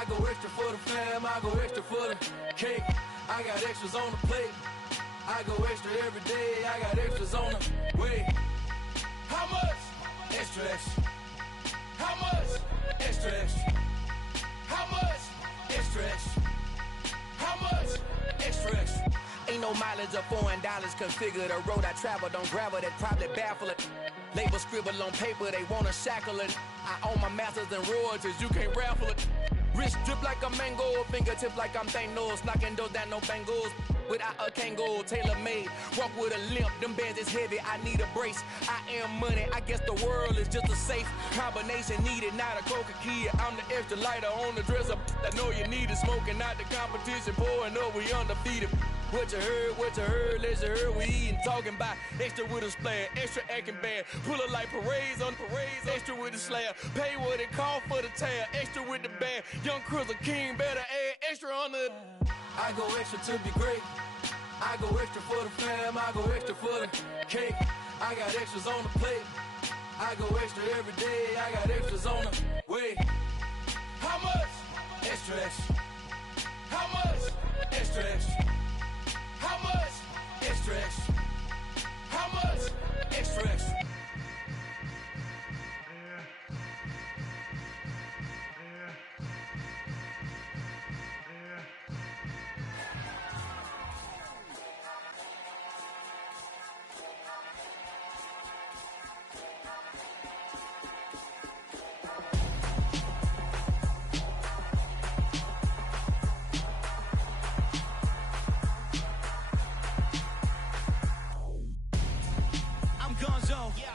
I go extra for the fam, I go extra for the cake. I got extras on the plate. I go extra every day, I got extras on the way. How much? Extra, extra. How much? Extra, extra. How much? Extra, extra. How much? Extra, extra. Ain't no mileage of $4 configure the road I travel. Don't gravel, that probably baffle it. Label scribble on paper, they wanna shackle it. I own my masters and royalties, you can't raffle it. Wrist drip like a mango, fingertips like I'm Thanos. Knocking doors down, no bangles. Without a Kango, tailor-made. Walk with a limp, them bands is heavy, I need a brace. I am money, I guess the world is just a safe combination needed, not a coca key. I'm the extra lighter on the dresser. I know you need it, smoking out the competition, pouring up, we undefeated. What you heard, let's you heard, we eatin', talking about extra with a splash, extra acting bad, pull it like parades on parades, extra with the slab, pay what it cost for the tab, extra with the bag, young Cruiser King, better add extra on the. I go extra to be great, I go extra for the fam, I go extra for the cake, I got extras on the plate, I go extra every day, I got extras on the way. How much? Extra, extra. How much? Extra, extra. How much? Extra, extra. How much? Extra, extra.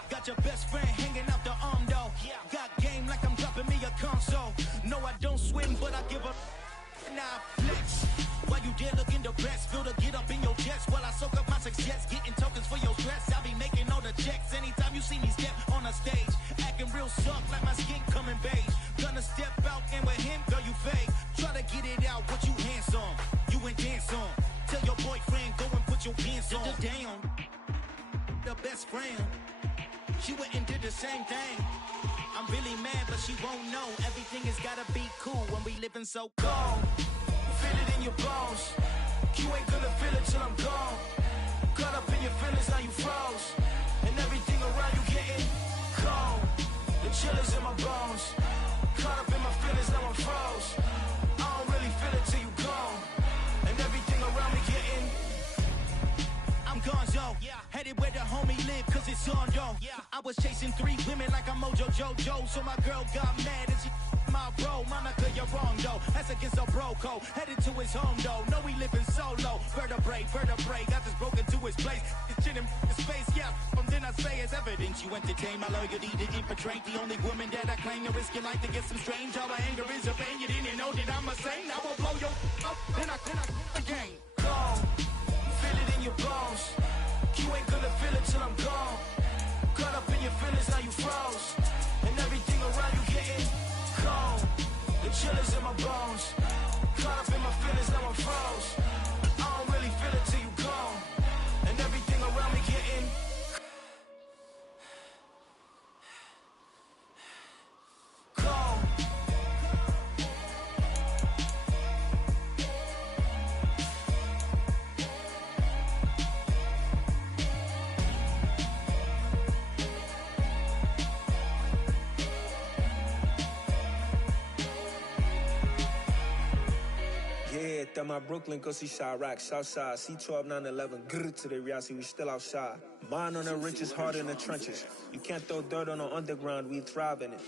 Got your best friend hanging out the arm though. Got game like I'm dropping me a console. No, I don't swim, but I give a nah flex. While you there looking the best, feel the get up in your chest while I soak up my success, getting tokens for your stress. I'll be making all the checks anytime you see me step on a stage, acting real soft like my skin coming beige. Gonna step out and with him, girl, you fake. Try to get it out, what you handsome, you ain't dance on. Tell your boyfriend go and put your pants on. Down, the best friend. She went and did the same thing. I'm really mad, but she won't know. Everything has gotta be cool when we living so cold. Feel it in your bones. You ain't gonna feel it till I'm gone. Caught up in your feelings, now you froze. And everything around you getting cold. The chill is in my bones. Caught up in my feelings, now I'm froze. I don't really feel it till you gone. And everything around me getting. I'm gonzo, headed where the homie live, cause it's on though. I was chasing 3 women like I'm Mojo Jojo, so my girl got mad and she my bro. Monica, you're wrong though, that's against a bro code. Headed to his home though, know we living solo. Vertebrae, got this broken to his place. It's chin in his face, from then I say it's evidence. You entertain my loyalty to infiltrate the only woman that I claim to risk your life to get some strange. All my anger is a pain, you didn't know that I'm a saint. I will blow your up, then I again. Gone. Feel it in your bones. You ain't gonna feel it till I'm gone. Caught up in your feelings, now you froze. And everything around you getting cold. The chill is in my bones. Caught up in my feelings, now I'm froze. I don't really feel it till you gone. And everything around me getting cold. Yeah, that my Brooklyn, go see Chirac, Southside, C12, 911, grr to the reality, we still outside. Mine on the richest, heart in the trenches. You can't throw dirt on the underground, we thrive in it.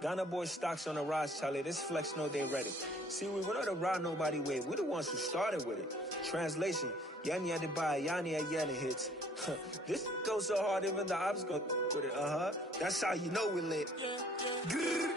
Ghana boys stocks on the rise, Charlie, this flex know they ready. See, we went on the ride nobody with, we the ones who started with it. Translation, Yani had to buy, Yani had Yanni hits. This goes so hard, even the ops go with it, That's how you know we lit. Grr,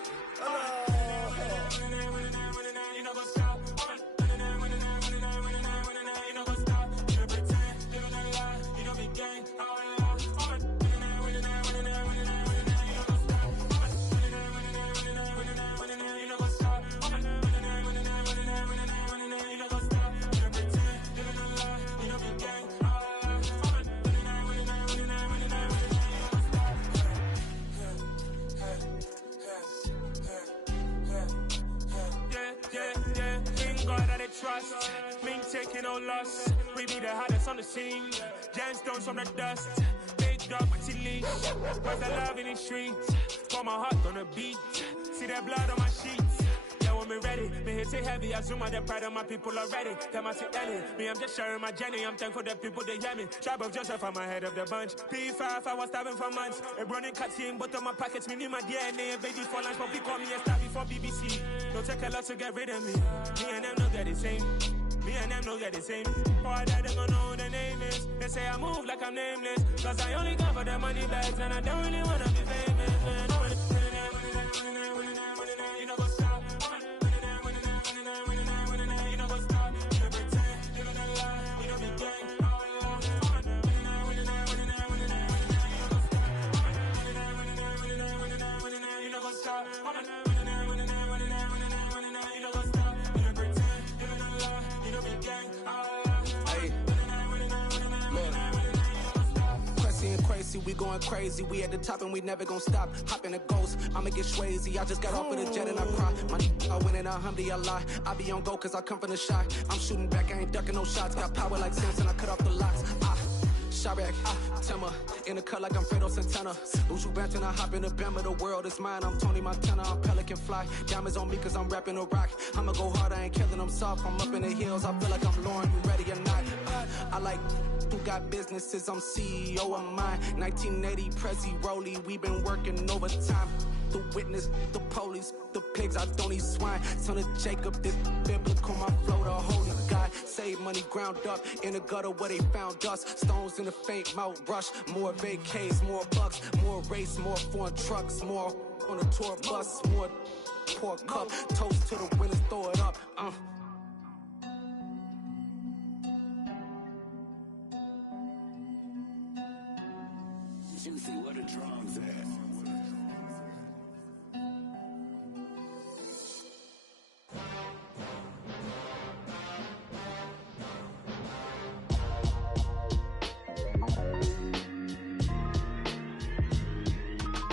trust. Ming taking no loss. We be the hottest on the scene. Gemstones from the dust. Big dog, but she leash. Where's the love in the streets? Pour my heart on the beat. See that blood on my sheets. Yeah, when me ready, me hit it heavy. I zoom out the pride of my people already. Them I see Ellie. Me, I'm just sharing my journey. I'm thankful that people they hear me. Tribe of Joseph, I'm ahead of the bunch. P5, I was starving for months. A running cut in, but on my pockets, me need my DNA. Baby for lunch, but people call me a star before BBC. Don't take a lot to get rid of me. Me and them know that the same. Me and them know that the same. Boy, that they gon' know who the name is. They say I move like I'm nameless. Cause I only come for the money bags. And I don't really wanna be famous, man. You know what's up. You know what's up. You know pretend. You know that lie. You know me gang. You know what's up. Crazy, we going crazy. We at the top and we never gonna stop. Hop in a ghost, I'ma get swayzy. I just got off with a jet and I cry. I win in alhamdulillah. I be on go cause I come from the shot. I'm shooting back, I ain't ducking no shots. Got power like Samson, I cut off the locks. Shabak, Timmer, in the cut like I'm Fredo Santana. Lose you bent and I hop in the Bama, the world is mine. I'm Tony Montana, I'm Pelican Fly. Diamonds on me cause I'm rapping a rock. I'ma go hard, I ain't killing them soft. I'm up in the hills, I feel like I'm Lauren, you ready or not? I like who got businesses, I'm CEO of mine. 1980 Prezi Rolly, we been working overtime. The witness, the police, the pigs, I don't eat swine. Son of Jacob, this biblical, my flow, the holy God. Save money ground up in the gutter where they found us. Stones in the faint mouth rush. More vacays, more bucks, more race, more foreign trucks, more on a tour bus, more pork cup. Toast to the winners, throw it up. Juicy, what a drums at.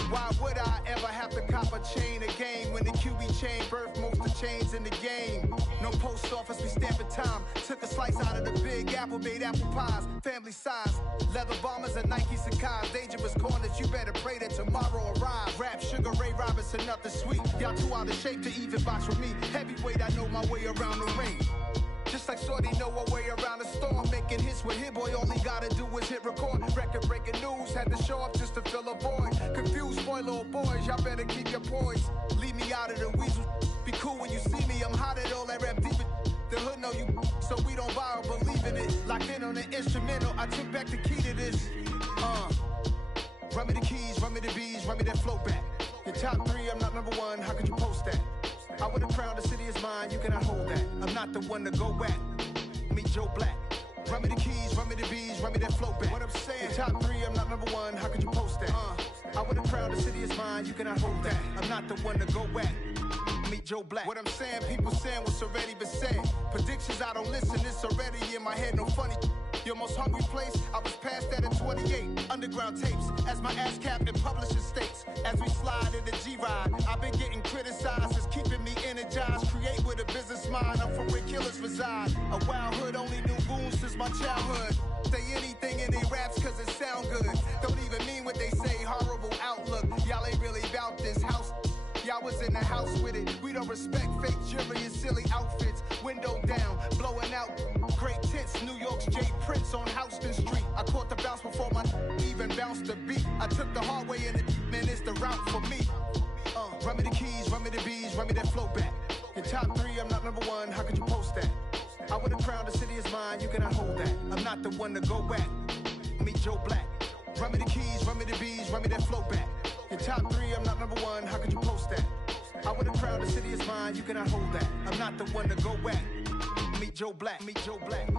Why would I ever have to cop a chain again when the QB chain birthed most of chains in the game? No post office, we stamping time. Took a slice out of the big apple, made apple pies, family size. Leather bombers and Nike Sacai's. Dangerous corners, you better pray that tomorrow arrive. Rap, Sugar Ray Robinson, nothing sweet. Y'all too out of shape to even box with me. Heavyweight, I know my way around the ring. Just like Shorty know a way around the storm. Making hits with Hit Boy, all he gotta do is hit record. Record breaking news, had to show up just to fill a void. Confused boy, little boys, y'all better keep your poise. Leave me out of the weasel. Be cool when you see me, I'm hot at all that rap deep. The hood know you, so we don't borrow, believe in it. Locked in on the instrumental, I took back the key to this. Run me the keys, run me the bees, run me that flow back. Your top three, I'm not number one, how could you post that? I would've crowned the city is mine, you cannot hold that. I'm not the one to go back. Meet Joe Black. Run me the keys, run me the bees, run me that flow back. What I'm saying, your top three, I'm not number one, how could you post that? I would've crowned the city is mine, you cannot hold that. I'm not the one to go back. Meet Joe Black. What I'm saying, people saying what's already been said. Predictions, I don't listen, it's already in my head, no funny. Your most hungry place, I was past that at 28. Underground tapes, as my ass cap in publishing states. As we slide in the G-Ride, I've been getting criticized, it's keeping me energized. Create with a business mind, I'm from where killers reside. A wild hood, only knew goons since my childhood. Say anything in they raps cause it sound good. Don't even mean what they say, horrible outlook. Y'all ain't really about this house. Y'all was in the house with it. We don't respect fake jewelry and silly outfits. Window down, blowing out. Great tits, New York's J. Prince on Houston Street. I caught the bounce before my even bounced the beat. I took the hard way in it, man, it's the route for me. Run me the keys, run me the bees, run me that flow back. Your top three, I'm not number one, how could you post that? I would've crowned the city is mine, you cannot hold that. I'm not the one to go back. Meet Joe Black. Run me the keys, run me the bees, run me that flow back. Your top three, I'm not number one, how could you post that? I would've crowned the city is mine, you cannot hold that. I'm not the one to go back. Meet Joe Black, meet Joe Black.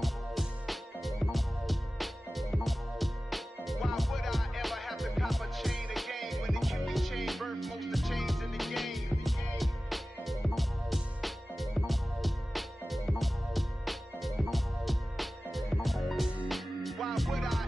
Why would I ever have to cop a chain again when the QB chain birthed most of chains in the game? Why would I?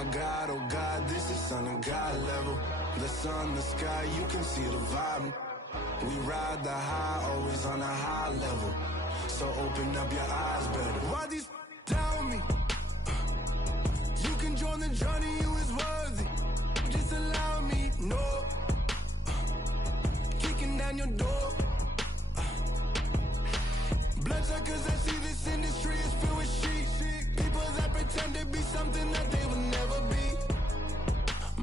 My God, oh God, this is Son of God level. The sun, the sky, you can see the vibe. We ride the high, always on a high level. So open up your eyes better. Why these tell me? You can join the journey, you is worthy. Just allow me, no. Kicking down your door. Bloodsuckers, I see this industry is filled with sheep. People that pretend to be something that they will never be.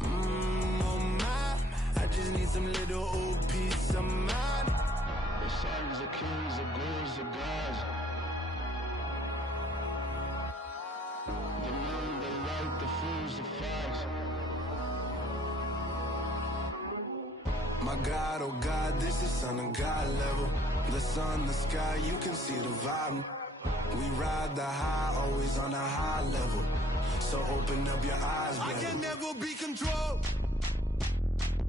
Oh my, I just need some little old peace of mind. The sons of kings, the ghouls, the gods. The moon, the light, the fools, the facts. My God, oh God, this is Son of God level. The sun, the sky, you can see the vibe. We ride the high, always on a high level. So open up your eyes, baby. I can never be controlled.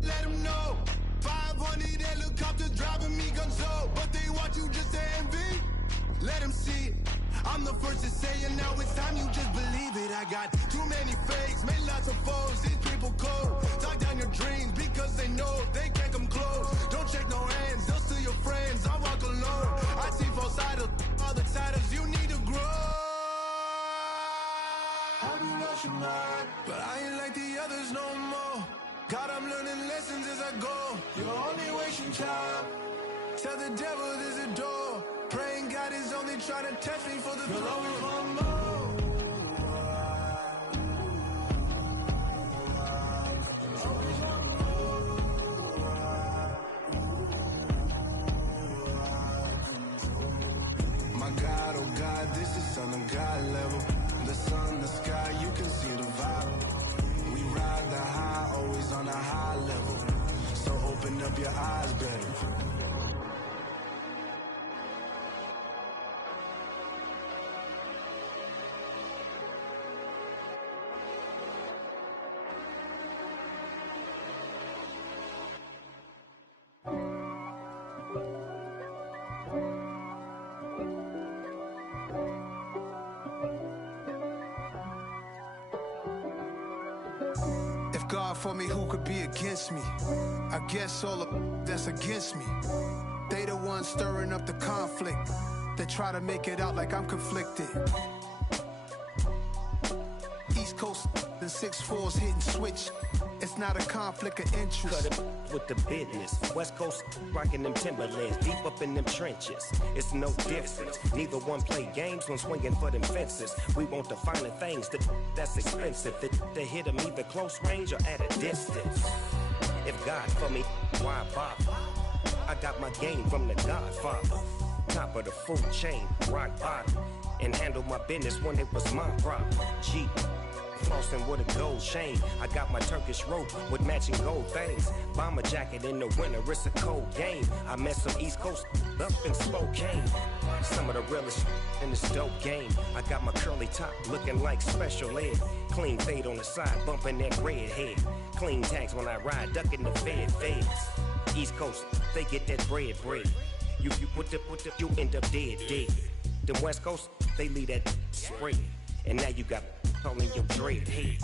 Let them know. 500 helicopters driving me gonzo. But they want you just to envy. Let them see it. I'm the first to say it, now it's time you just believe it. I got too many fakes, made lots of foes. These people cold. Talk down your dreams because they know they can't come close. Don't shake no hands, they'll steal your friends. I walk alone. I see false idols, all the titles you need to grow. Have you lost your mind? But I ain't like the others no more. God, I'm learning lessons as I go. You're only wasting time. Tell the devil there's a door. Praying God is only trying to test me for the flow of my mode. My God, oh God, this is Son of God level. The sun, the sky, you can see the vibe. We ride the high, always on a high level. So open up your eyes better. God for me, who could be against me? I guess all of that's against me. They the ones stirring up the conflict. They try to make it out like I'm conflicted. East Coast and 6'4's hitting switch. It's not a conflict of interest. Cut it with the business. West Coast rocking them Timberlands, deep up in them trenches. It's no difference. Neither one play games when swinging for them fences. We want the finer things that's expensive. That hit them either close range or at a distance. If God for me, why bother? I got my game from the Godfather. Top of the food chain, rock bottom. And handle my business when it was my problem. G. Flossing with a gold chain. I got my Turkish rope with matching gold things. Bomber jacket in the winter, it's a cold game. I met some East Coast up in Spokane. Some of the realest in this dope game. I got my curly top looking like special ed. Clean fade on the side, bumping that red head. Clean tags when I ride, ducking the feds. East Coast, they get that bread. You you end up dead. Then West Coast, they leave that spread. And now you got on your dread head.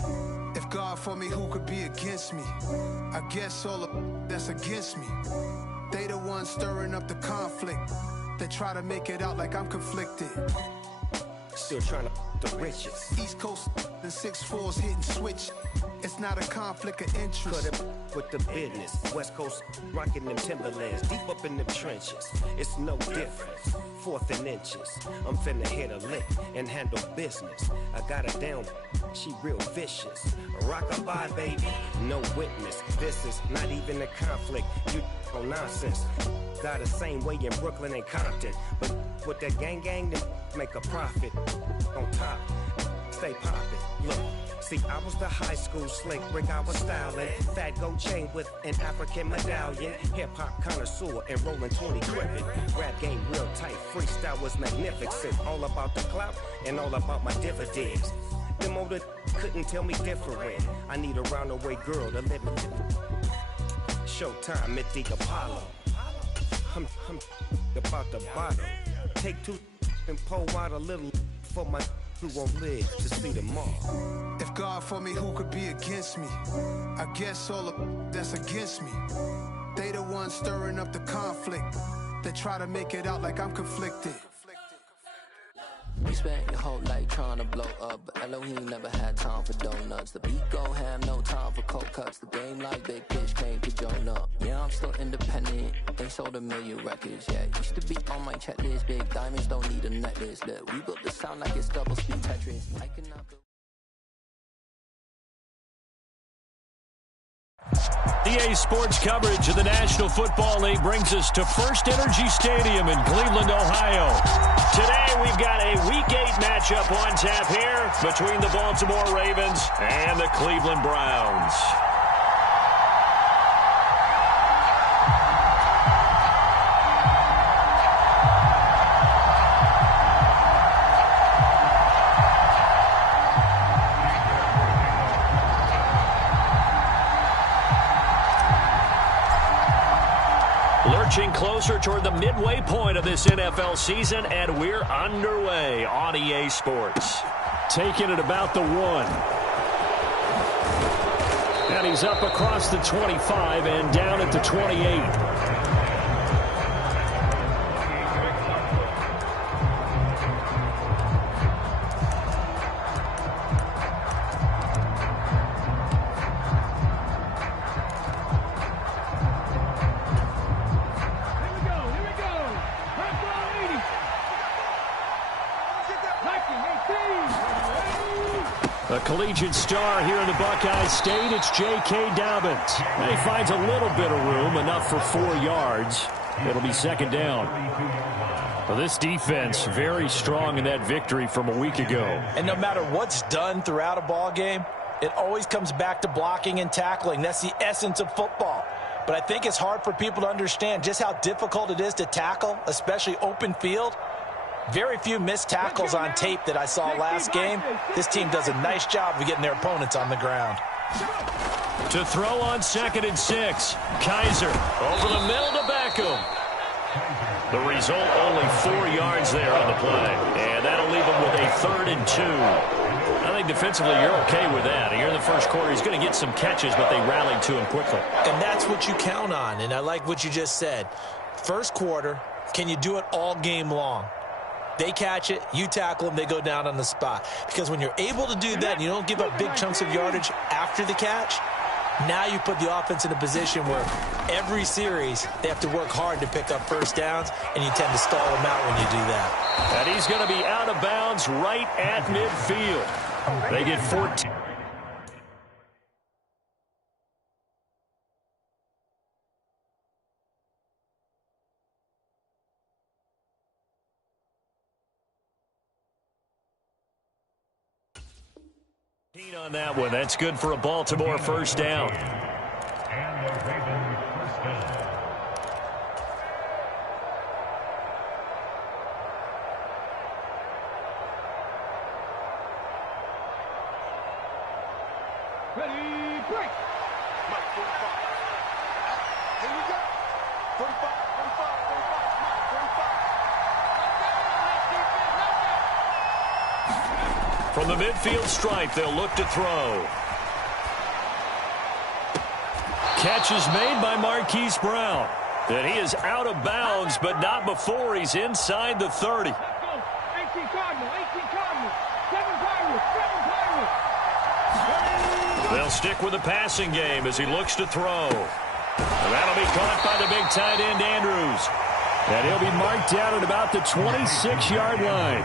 If God for me, who could be against me? I guess all of that's against me. They the ones stirring up the conflict. They try to make it out like I'm conflicted. Still trying to the riches. East Coast and 6'4's hitting switch. It's not a conflict of interest. Cut it with the business. West Coast rocking them Timberlands, deep up in them trenches. It's no difference. 4th and inches. I'm finna hit a lick and handle business. I got her down, she real vicious. Rock-a-bye, baby, no witness. This is not even a conflict. You on nonsense. Got the same way in Brooklyn and Compton. But with that gang, then make a profit. On top, stay poppin'. Look. See, I was the high school slick Rick, I was styling. Fat gold chain with an African medallion. Hip-hop connoisseur and rolling 20 crippin'. Rap game real tight, freestyle was magnificent. All about the clout and all about my dividends. Them older couldn't tell me different. I need a roundaway girl to let me Showtime at the Apollo. I'm about the bottle. Take 2 and pour out a little for my who won't live to see tomorrow. If God for me, who could be against me? I guess all the that's against me. They the ones stirring up the conflict. They try to make it out like I'm conflicted. You spent your whole life trying to blow up, but Elohim never had time for donuts. The beat go ham, no time for cold cuts. The game like Big Pitch came to join up. Yeah, I'm still independent. They sold 1 million records. Yeah, used to be on my checklist. Big diamonds don't need a necklace. Look, we built the sound like it's double speed Tetris. I cannot go. EA Sports coverage of the National Football League brings us to First Energy Stadium in Cleveland, Ohio. Today we've got a Week 8 matchup on tap here between the Baltimore Ravens and the Cleveland Browns. Lurching closer toward the midway point of this NFL season, and we're underway on EA Sports. Taking it about the 1. And he's up across the 25 and down at the 28. A collegiate star here in the Buckeye State, it's J.K. Dobbins. And he finds a little bit of room, enough for 4 yards. It'll be second down. Well, this defense very strong in that victory from a week ago. And no matter what's done throughout a ball game, it always comes back to blocking and tackling. That's the essence of football. But I think it's hard for people to understand just how difficult it is to tackle, especially open field. Very few missed tackles on tape that I saw last game. This team does a nice job of getting their opponents on the ground. To throw on 2nd and 6. Kaiser over the middle to Beckham. The result, only 4 yards there on the play. And that'll leave him with a 3rd and 2. I think defensively you're okay with that. Here in the first quarter, he's going to get some catches, but they rallied to him quickly. And that's what you count on, and I like what you just said. First quarter, can you do it all game long? They catch it, you tackle them, they go down on the spot. Because when you're able to do that and you don't give up big chunks of yardage after the catch, now you put the offense in a position where every series they have to work hard to pick up first downs, and you tend to stall them out when you do that. And he's going to be out of bounds right at midfield. They get 14. On that one, that's good for a Baltimore first down. And the Ravens first down. Ready, break. Mike, 45. Here we go. 45, 45, 45. Mike, 45. From the midfield stripe, they'll look to throw. Catch is made by Marquise Brown. And he is out of bounds, but not before he's inside the 30. 18 Cardinal, 18 Cardinal, 7 Pirates, 7 Pirates. They'll stick with the passing game as he looks to throw. And that'll be caught by the big tight end, Andrews. And he'll be marked down at about the 26-yard line.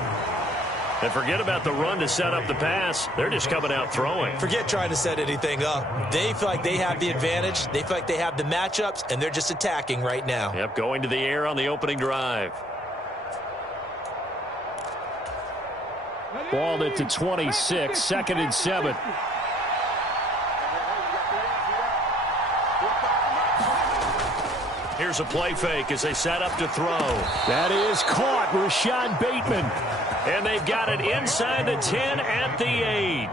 And forget about the run to set up the pass. They're just coming out throwing. Forget trying to set anything up. They feel like they have the advantage. They feel like they have the matchups, and they're just attacking right now. Yep, going to the air on the opening drive. Ball at the 26, 2nd and 7. Here's a play fake as they set up to throw. That is caught, Rashad Bateman. And they've got it inside the 10 at the 8.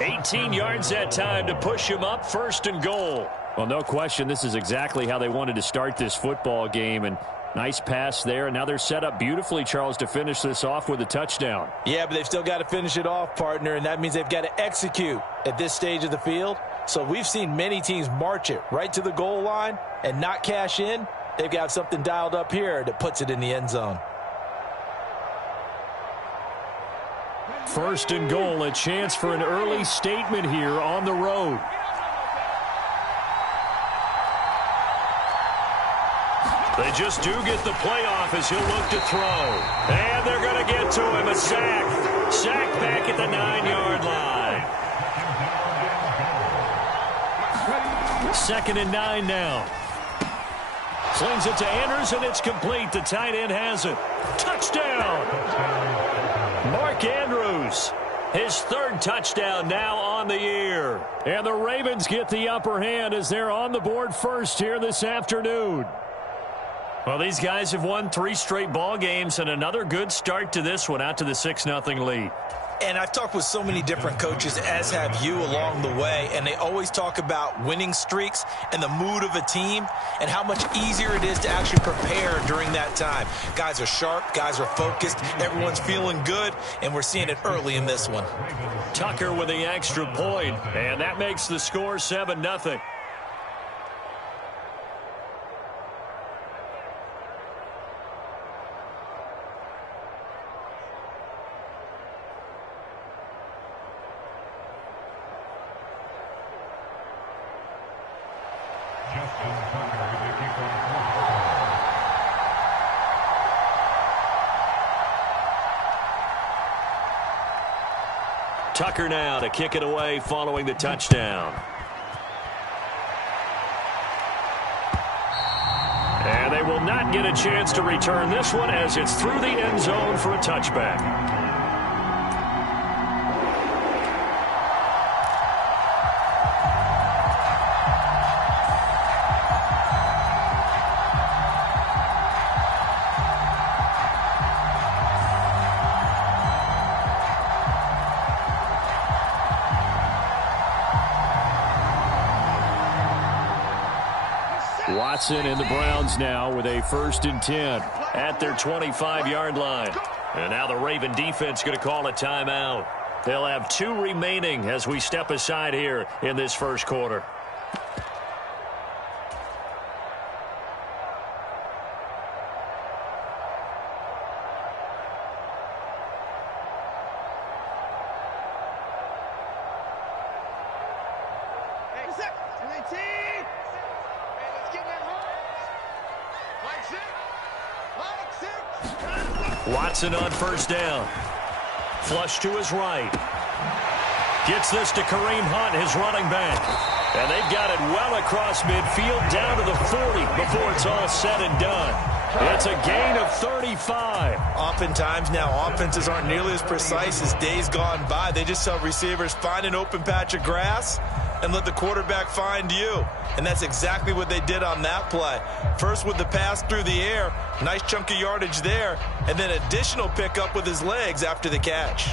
18 yards that time to push him up, 1st and goal. Well, no question, this is exactly how they wanted to start this football game. And Nice pass there, and now they're set up beautifully, Charles, to finish this off with a touchdown. Yeah, but they've still got to finish it off, partner, and that means they've got to execute at this stage of the field. So we've seen many teams march it right to the goal line and not cash in. They've got something dialed up here that puts it in the end zone. First and goal, a chance for an early statement here on the road. They just do get the playoff as he'll look to throw. And they're going to get to him. A sack. Sack back at the 9-yard line. Second and 9 now. Slings it to Anders, and it's complete. The tight end has it. Touchdown! Mark Andrews, his third touchdown now on the year. And the Ravens get the upper hand as they're on the board first here this afternoon. Well, these guys have won 3 straight ball games, and another good start to this one, out to the 6-0 lead. And I've talked with so many different coaches, as have you, along the way, and they always talk about winning streaks and the mood of a team and how much easier it is to actually prepare during that time. Guys are sharp, guys are focused, everyone's feeling good, and we're seeing it early in this one. Tucker with the extra point, and that makes the score 7-0. Tucker now to kick it away following the touchdown. And they will not get a chance to return this one as it's through the end zone for a touchback. Watson and the Browns now with a 1st and 10 at their 25-yard line. And now the Raven defense going to call a timeout. They'll have 2 remaining as we step aside here in this first quarter. Watson on 1st down. Flush to his right. Gets this to Kareem Hunt, his running back. And they've got it well across midfield down to the 40 before it's all said and done. It's a gain of 35. Oftentimes now offenses aren't nearly as precise as days gone by. They just tell receivers, find an open patch of grass and let the quarterback find you. And that's exactly what they did on that play. First with the pass through the air, nice chunk of yardage there, and then additional pickup with his legs after the catch.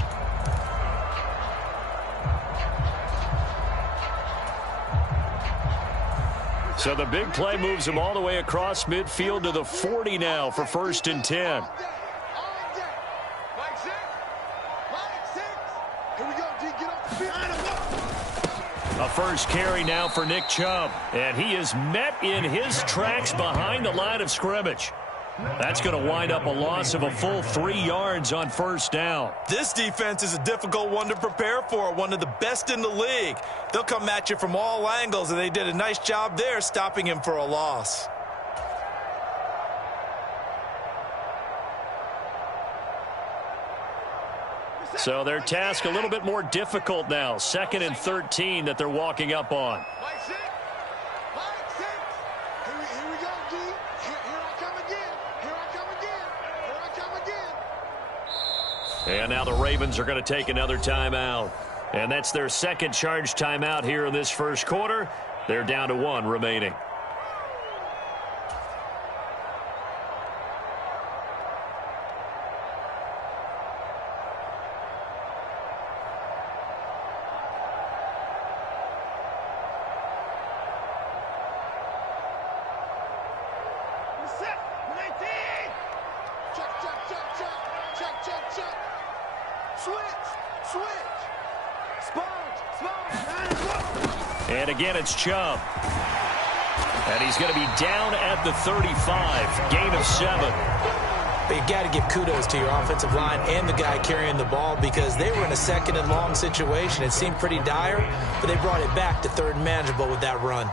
So the big play moves him all the way across midfield to the 40 now for 1st and 10. A first carry now for Nick Chubb, and he is met in his tracks behind the line of scrimmage. That's going to wind up a loss of a full 3 yards on 1st down. This defense is a difficult one to prepare for, one of the best in the league. They'll come at you from all angles, and they did a nice job there stopping him for a loss. So their task a little bit more difficult now. 2nd and 13 that they're walking up on. And now the Ravens are going to take another timeout. And that's their 2nd charge timeout here in this first quarter. They're down to 1 remaining. And again, it's Chubb. And he's going to be down at the 35. Gain of 7. But you got to give kudos to your offensive line and the guy carrying the ball because they were in a second and long situation. It seemed pretty dire, but they brought it back to third and manageable with that run.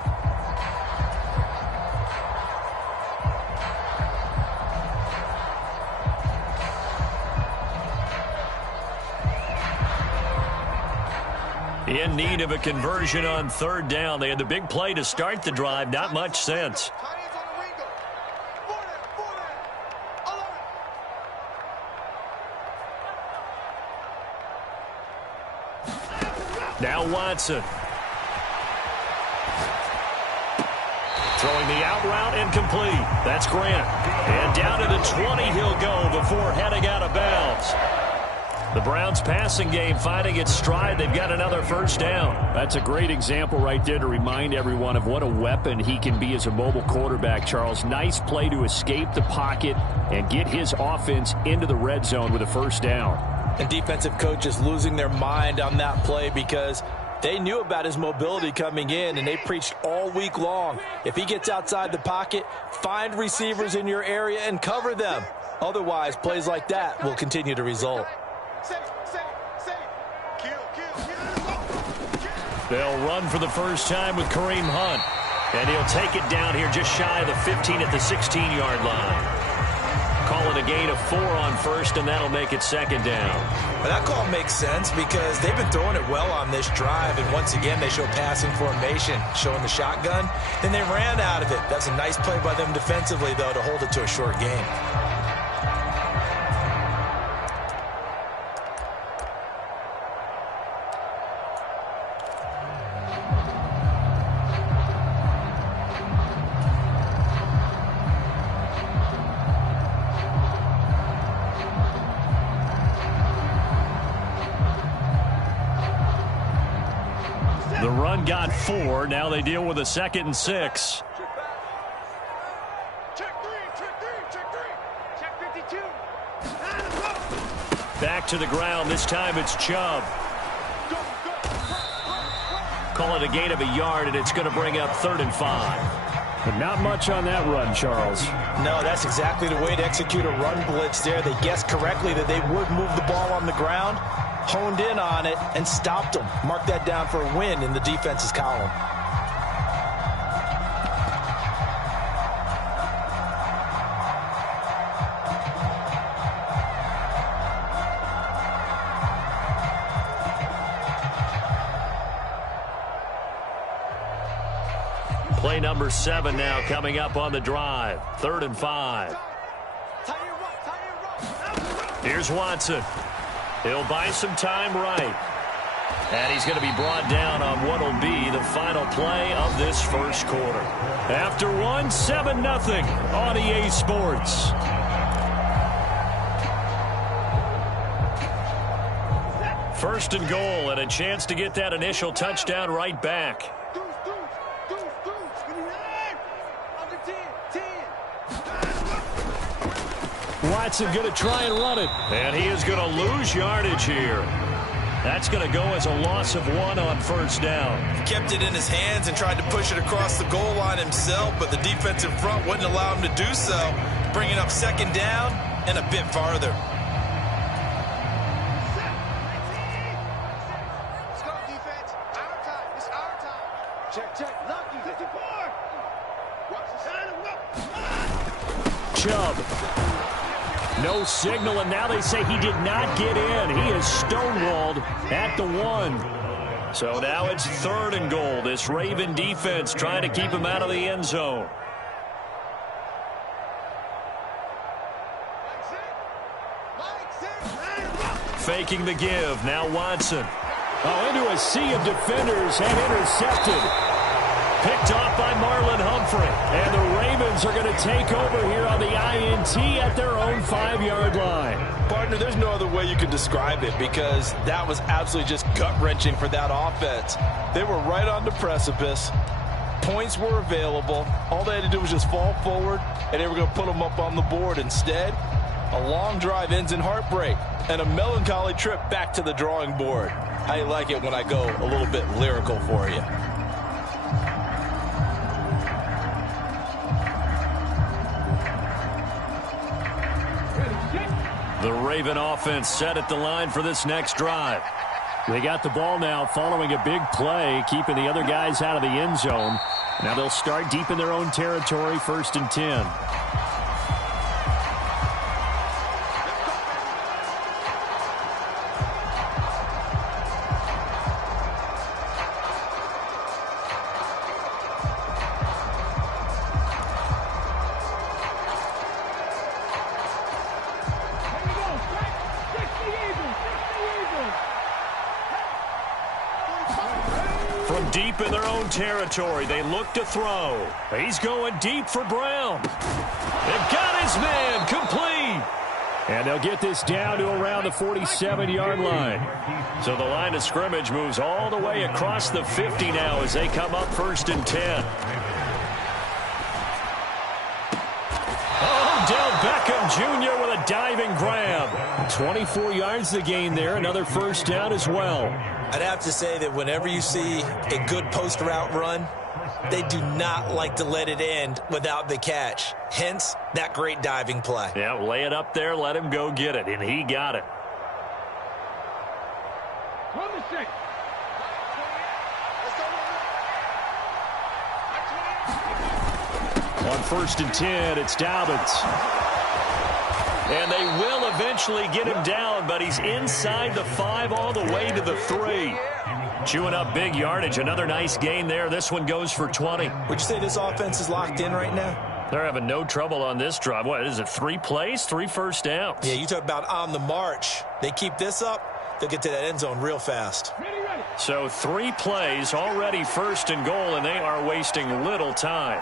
In need of a conversion on third down. They had the big play to start the drive. Not much sense. Now Watson. Throwing the out route incomplete. That's Grant. And down to the 20 he'll go before heading out of bounds. The Browns passing game finding its stride. They've got another first down. That's a great example right there to remind everyone of what a weapon he can be as a mobile quarterback, Charles. Nice play to escape the pocket and get his offense into the red zone with a first down. And defensive coaches losing their mind on that play because they knew about his mobility coming in, and they preached all week long. If he gets outside the pocket, find receivers in your area and cover them. Otherwise, plays like that will continue to result. They'll run for the first time with Kareem Hunt. And he'll take it down here just shy of the 15 at the 16-yard line. Call it a gain of 4 on first, and that'll make it second down. But that call makes sense because they've been throwing it well on this drive, and once again they show passing formation, showing the shotgun. Then they ran out of it. That's a nice play by them defensively, though, to hold it to a short game. The run got 4. Now they deal with a 2nd and 6. Back to the ground. This time it's Chubb. Call it a gain of a yard, and it's going to bring up 3rd and 5. But not much on that run, Charles. No, that's exactly the way to execute a run blitz there. They guessed correctly that they would move the ball on the ground, honed in on it, and stopped them. Mark that down for a win in the defense's column. Play number 7 now coming up on the drive. 3rd and 5. Here's Watson. He'll buy some time right. And he's going to be brought down on what will be the final play of this first quarter. After 7-0 on EA Sports. First and goal, and a chance to get that initial touchdown right back. Watson going to try and run it. And he is going to lose yardage here. That's going to go as a loss of 1 on first down. He kept it in his hands and tried to push it across the goal line himself, but the defensive front wouldn't allow him to do so, bringing up 2nd down and a bit farther. Let's go, defense. Our time. It's our time. Check. Lucky. 54. Chubb. No signal, and now they say he did not get in. He is stonewalled at the 1. So now it's 3rd and goal. This Raven defense trying to keep him out of the end zone. Faking the give. Now Watson. Into a sea of defenders and intercepted. Picked off by Marlon Humphrey. And the Ravens are going to take over here on the INT at their own 5-yard line. Partner, there's no other way you can describe it because that was absolutely just gut-wrenching for that offense. They were right on the precipice. Points were available. All they had to do was just fall forward, and they were going to put them up on the board. Instead, A long drive ends in heartbreak and a melancholy trip back to the drawing board. How you like it when I go a little bit lyrical for you? The Raven offense set at the line for this next drive. They got the ball now following a big play, keeping the other guys out of the end zone. Now they'll start deep in their own territory, 1st and 10. Deep in their own territory, they look to throw. He's going deep for Brown. They've got his man complete. And they'll get this down to around the 47-yard line. So the line of scrimmage moves all the way across the 50 now as they come up 1st and 10. Odell Beckham Jr. with a diving grab. 24 yards to gain there, another first down as well. I'd have to say that whenever you see a good post route run, they do not like to let it end without the catch. Hence, that great diving play. Yeah, lay it up there, let him go get it, and he got it. On 1st and 10, it's Dobbins. And they will eventually get him down, but he's inside the 5 all the way to the 3. Chewing up big yardage. Another nice gain there. This one goes for 20. Would you say this offense is locked in right now? They're having no trouble on this drive. What is it, 3 plays, 3 first downs? Yeah, you talk about on the march. They keep this up, they'll get to that end zone real fast. So 3 plays, already 1st and goal, and they are wasting little time.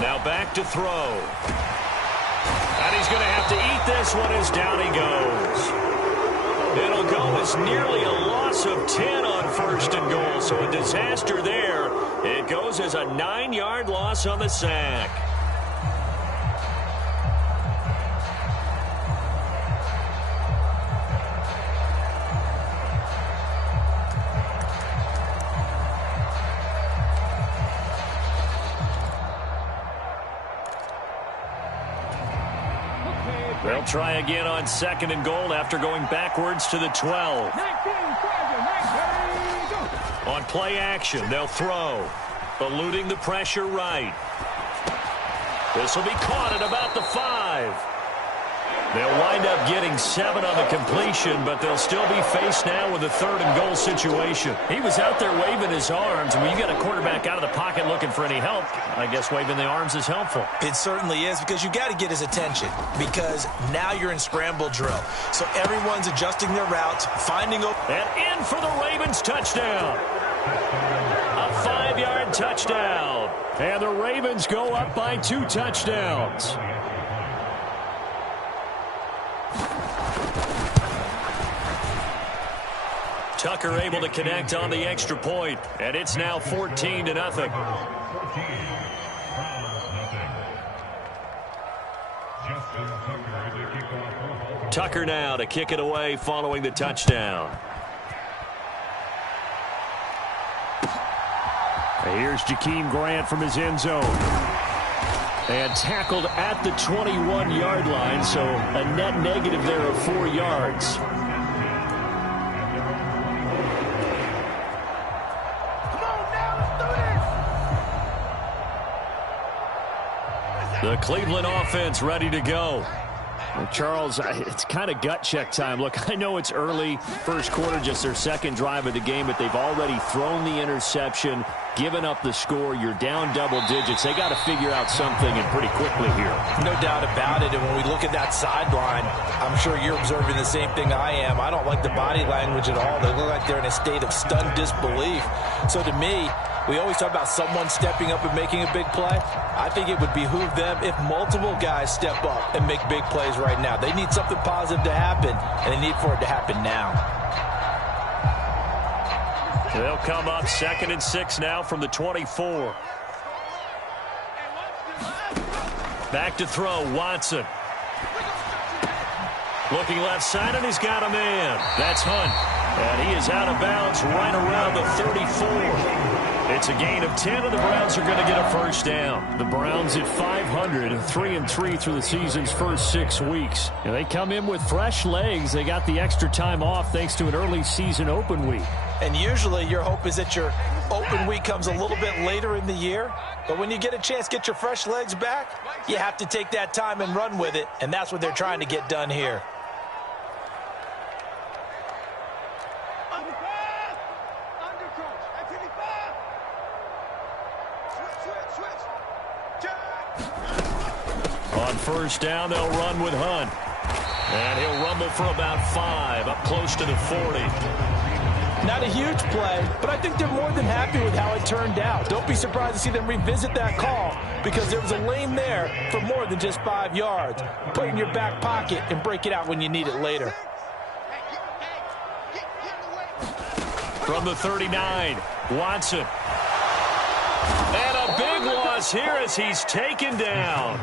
Now back to throw. And he's going to have to eat this one as down he goes. It'll go as nearly a loss of 10 on 1st and goal. So a disaster there. It goes as a 9-yard loss on the sack. They'll try again on 2nd and goal after going backwards to the 12. On play action, they'll throw. Eluding the pressure right. This will be caught at about the 5. They'll wind up getting 7 on the completion, but they'll still be faced now with a 3rd and goal situation. He was out there waving his arms. When you get a quarterback out of the pocket looking for any help, I guess waving the arms is helpful. It certainly is, because you got to get his attention, because now you're in scramble drill. So everyone's adjusting their routes, finding open. And in for the Ravens touchdown. A 5-yard touchdown. And the Ravens go up by 2 touchdowns. Tucker able to connect on the extra point, and it's now 14-0. Tucker now to kick it away following the touchdown. Here's Jakeem Grant from his end zone. And tackled at the 21-yard line, so a net negative there of 4 yards. The Cleveland offense ready to go. Well, Charles, it's kind of gut check time. Look, I know it's early, first quarter, just their 2nd drive of the game, but they've already thrown the interception, given up the score. You're down double digits. They got to figure out something, and pretty quickly here. No doubt about it, and when we look at that sideline, I'm sure you're observing the same thing I am. I don't like the body language at all. They look like they're in a state of stunned disbelief. So to me, we always talk about someone stepping up and making a big play. I think it would behoove them if multiple guys step up and make big plays right now. They need something positive to happen, and they need for it to happen now. They'll come up 2nd and 6 now from the 24. Back to throw, Watson. Looking left side, and he's got a man. That's Hunt. And he is out of bounds right around the 34. It's a gain of 10, and the Browns are going to get a first down. The Browns at 500, 3-3 through the season's first 6 weeks. And they come in with fresh legs. They got the extra time off thanks to an early season open week. And usually your hope is that your open week comes a little bit later in the year. But when you get a chance to get your fresh legs back, you have to take that time and run with it. And that's what they're trying to get done here. On first down, they'll run with Hunt. And he'll rumble for about 5, up close to the 40. Not a huge play, but I think they're more than happy with how it turned out. Don't be surprised to see them revisit that call because there was a lane there for more than just 5 yards. Put it in your back pocket and break it out when you need it later. From the 39, Watson. And a big loss here as he's taken down.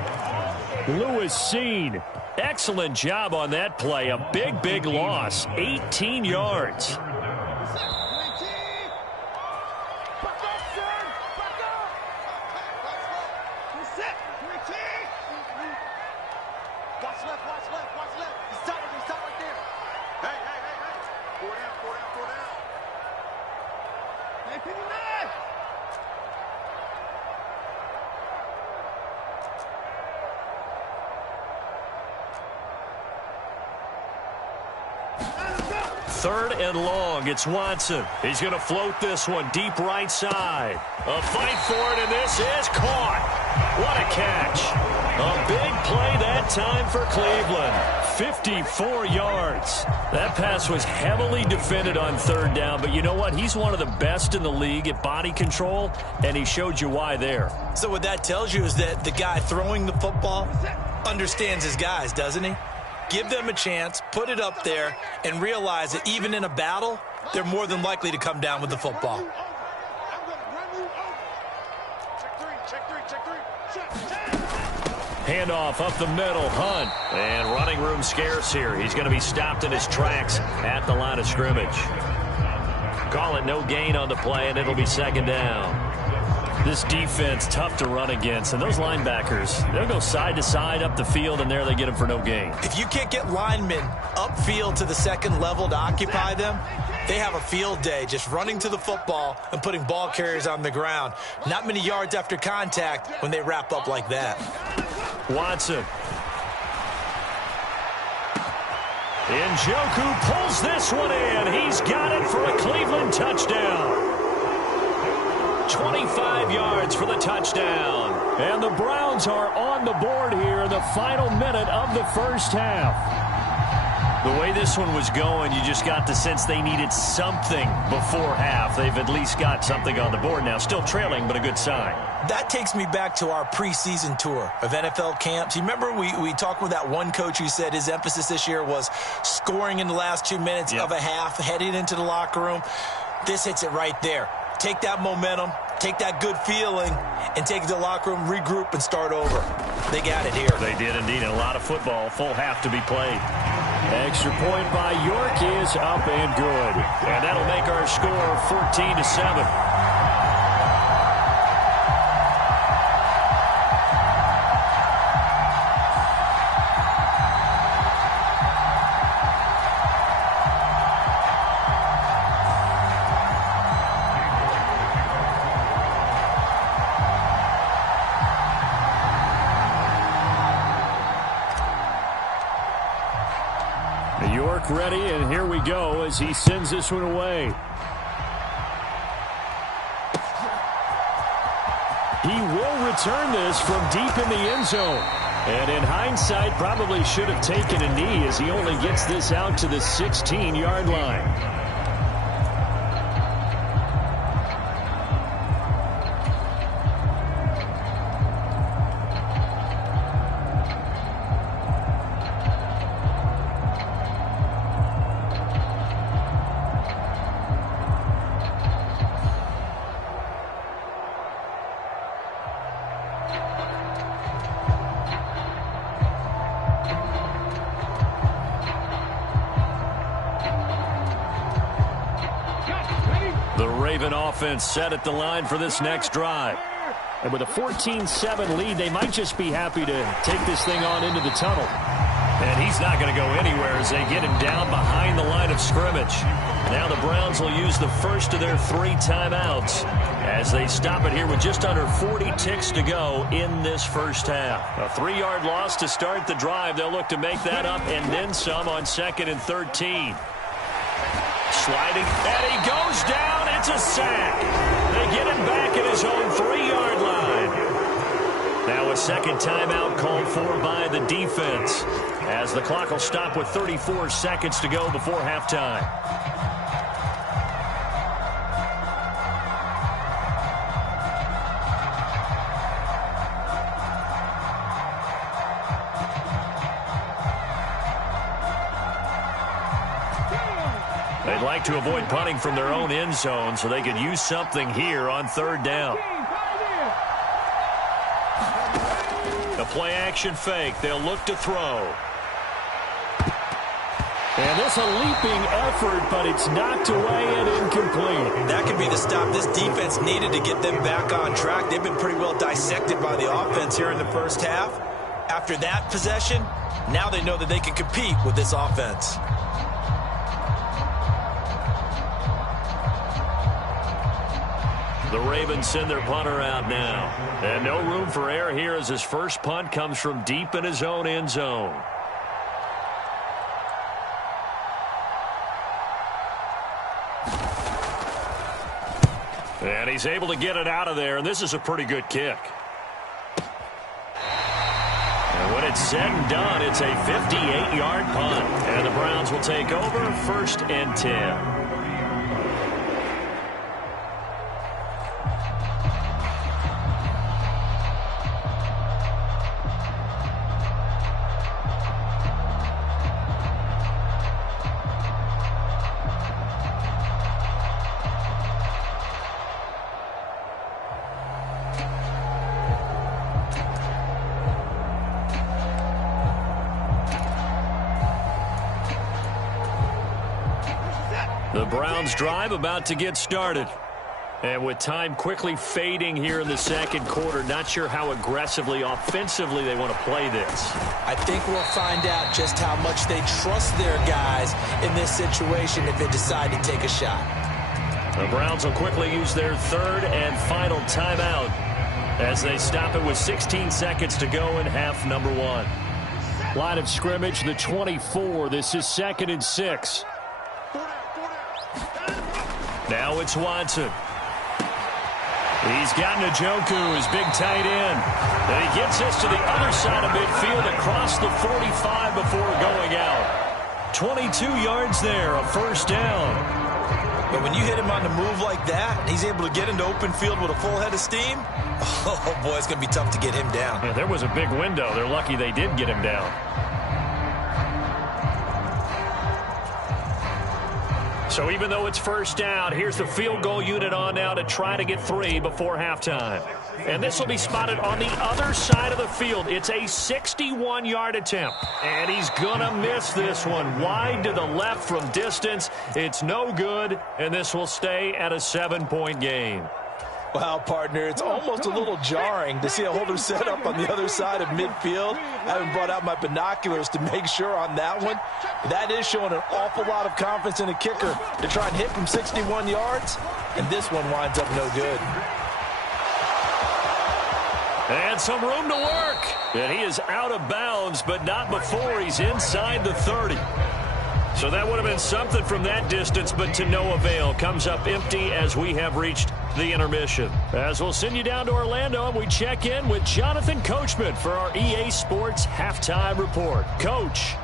Lewis Seen. Excellent job on that play. A big, big loss. 18 yards. Third and long. It's Watson. He's going to float this one deep right side. A fight for it, and this is caught. What a catch. A big play that time for Cleveland. 54 yards. That pass was heavily defended on third down, but you know what? He's one of the best in the league at body control, and he showed you why there. So what that tells you is that the guy throwing the football understands his guys, doesn't he? Give them a chance, put it up there, and realize that even in a battle, they're more than likely to come down with the football. Handoff up the middle, Hunt. And running room scarce here. He's going to be stopped in his tracks at the line of scrimmage. Call it no gain on the play, and it'll be second down. This defense, tough to run against. And those linebackers, they'll go side to side up the field, and there they get them for no gain. If you can't get linemen upfield to the second level to occupy them, they have a field day just running to the football and putting ball carriers on the ground. Not many yards after contact when they wrap up like that. Watson. Njoku pulls this one in. He's got it for a Cleveland touchdown. 25 yards for the touchdown. And the Browns are on the board here in the final minute of the first half. The way this one was going, you just got the sense they needed something before half. They've at least got something on the board now. Still trailing, but a good sign. That takes me back to our preseason tour of NFL camps. You remember we talked with that one coach who said his emphasis this year was scoring in the last 2 minutes of a half, heading into the locker room. This hits it right there. Take that momentum, take that good feeling, and take it to the locker room, regroup, and start over. They got it here. They did indeed. A lot of football, full half to be played. Extra point by York is up and good. And that'll make our score 14-7. York ready, and here we go as he sends this one away. He will return this from deep in the end zone. And in hindsight, probably should have taken a knee as he only gets this out to the 16-yard line. The Raven offense set at the line for this next drive. And with a 14-7 lead, they might just be happy to take this thing on into the tunnel. And he's not going to go anywhere as they get him down behind the line of scrimmage. Now the Browns will use the first of their 3 timeouts as they stop it here with just under 40 ticks to go in this first half. A 3-yard loss to start the drive. They'll look to make that up and then some on 2nd and 13. Sliding, and he goes down. It's a sack. They get him back at his own 3-yard line. Now a second timeout called for by the defense as the clock will stop with 34 seconds to go before halftime. They'd like to avoid punting from their own end zone so they could use something here on 3rd down. The play-action fake. They'll look to throw. And this a leaping effort, but it's knocked away and incomplete. That could be the stop this defense needed to get them back on track. They've been pretty well dissected by the offense here in the first half. After that possession, now they know that they can compete with this offense. The Ravens send their punter out now. And no room for error here as his first punt comes from deep in his own end zone. And he's able to get it out of there, and this is a pretty good kick. And when it's said and done, it's a 58-yard punt. And the Browns will take over 1st and 10. The Browns drive about to get started. And with time quickly fading here in the second quarter, not sure how aggressively, offensively they want to play this. I think we'll find out just how much they trust their guys in this situation if they decide to take a shot. The Browns will quickly use their 3rd and final timeout as they stop it with 16 seconds to go in half number 1. Line of scrimmage, the 24. This is 2nd and 6. Now it's Watson. He's got Njoku, his big tight end. And he gets this to the other side of midfield across the 45 before going out. 22 yards there, a 1st down. But when you hit him on the move like that, and he's able to get into open field with a full head of steam, oh boy, it's going to be tough to get him down. Yeah, there was a big window. They're lucky they did get him down. So even though it's 1st down, here's the field goal unit on now to try to get 3 before halftime. And this will be spotted on the other side of the field. It's a 61-yard attempt. And he's going to miss this one. Wide to the left from distance. It's no good, and this will stay at a 7-point game. Well, partner, it's almost a little jarring to see a holder set up on the other side of midfield. I haven't brought out my binoculars to make sure on that one. That is showing an awful lot of confidence in a kicker to try and hit from 61 yards, and this one winds up no good. And some room to work. And he is out of bounds, but not before he's inside the 30. So that would have been something from that distance, but to no avail. Comes up empty as we have reached the intermission. As we'll send you down to Orlando, and we check in with Jonathan Coachman for our EA Sports Halftime Report. Coach.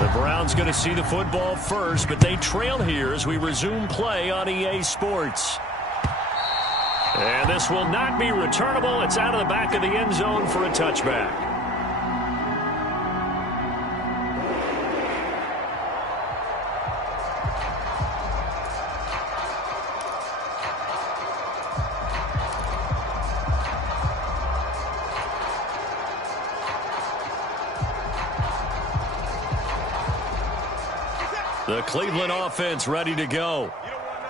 The Browns going to see the football first, but they trail here as we resume play on EA Sports. And this will not be returnable. It's out of the back of the end zone for a touchback. The Cleveland offense ready to go.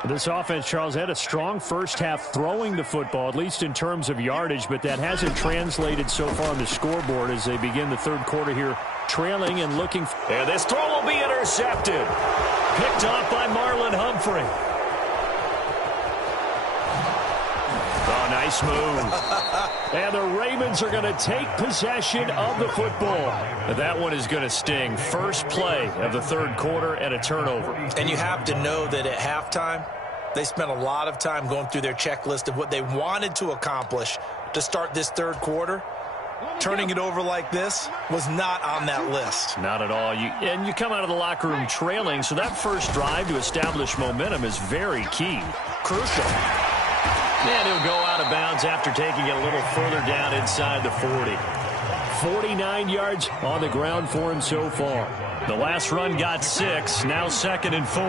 This offense, Charles, had a strong first half throwing the football, at least in terms of yardage, but that hasn't translated so far on the scoreboard as they begin the third quarter here, trailing and looking. And this throw will be intercepted. Picked off by Marlon Humphrey. Oh, nice move. And the Ravens are going to take possession of the football. That one is going to sting. First play of the third quarter and a turnover. And you have to know that at halftime, they spent a lot of time going through their checklist of what they wanted to accomplish to start this third quarter. Turning it over like this was not on that list. Not at all. And you come out of the locker room trailing, so that first drive to establish momentum is very key. Crucial. And he'll go out of bounds after taking it a little further down inside the 40. 49 yards on the ground for him so far. The last run got 6, now 2nd and 4.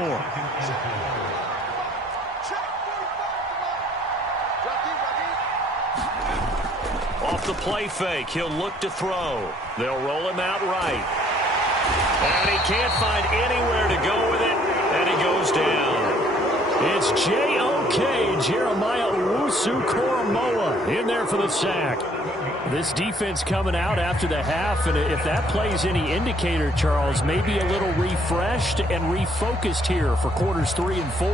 Off the play fake, he'll look to throw. They'll roll him out right. And he can't find anywhere to go with it, and he goes down. It's J.O.K. Jeremiah Owusu-Koramoah in there for the sack. This defense coming out after the half, and if that plays any indicator, Charles, maybe a little refreshed and refocused here for quarters 3 and 4.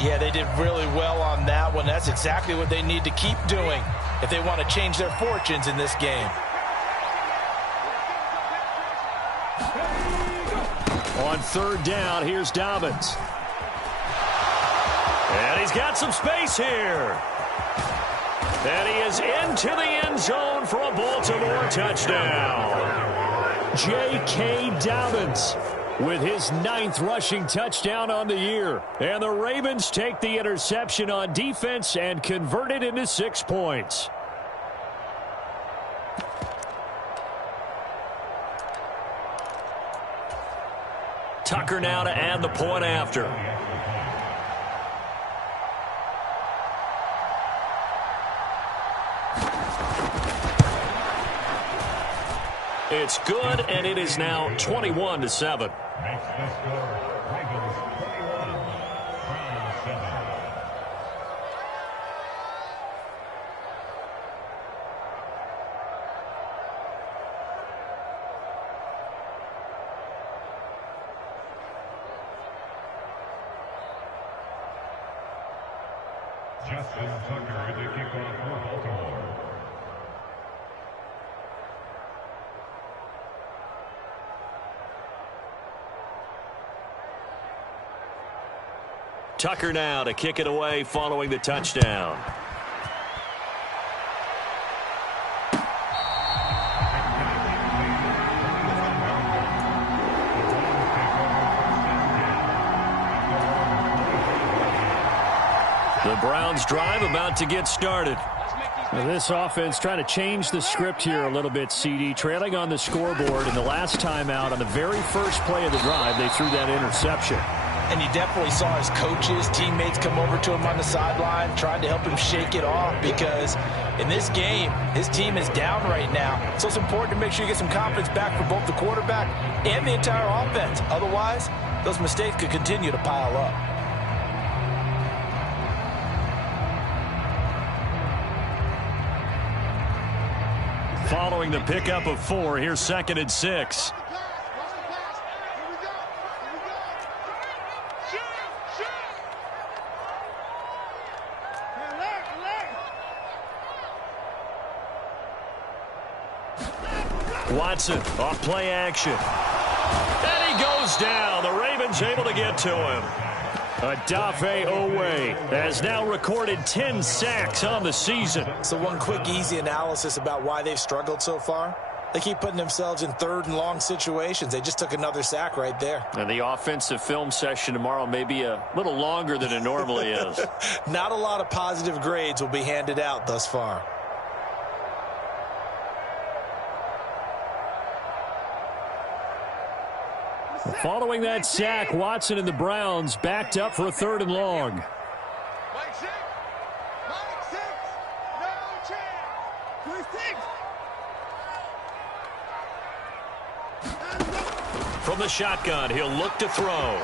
Yeah, they did really well on that one. That's exactly what they need to keep doing if they want to change their fortunes in this game. On third down, here's Dobbins. And he's got some space here. And he is into the end zone for a Baltimore touchdown. J.K. Dobbins with his 9th rushing touchdown on the year. And the Ravens take the interception on defense and convert it into 6 points. Tucker now to add the point after. It's good, and it is now 21-7. Justin Tucker to kick off for Baltimore. Tucker now to kick it away following the touchdown. The Browns drive about to get started. Now this offense trying to change the script here a little bit, CD. Trailing on the scoreboard, and the last time out on the very first play of the drive, they threw that interception. And you definitely saw his coaches, teammates come over to him on the sideline, trying to help him shake it off, because in this game, his team is down right now. So it's important to make sure you get some confidence back for both the quarterback and the entire offense. Otherwise, those mistakes could continue to pile up. Following the pickup of 4, here's 2nd and 6. Watson off play action. And he goes down. The Ravens able to get to him. Odafe Oweh has now recorded 10 sacks on the season. So one quick, easy analysis about why they've struggled so far. They keep putting themselves in 3rd and long situations. They just took another sack right there. And the offensive film session tomorrow may be a little longer than it normally is. Not a lot of positive grades will be handed out thus far. Following that sack, Watson and the Browns backed up for a 3rd and long. From the shotgun, he'll look to throw.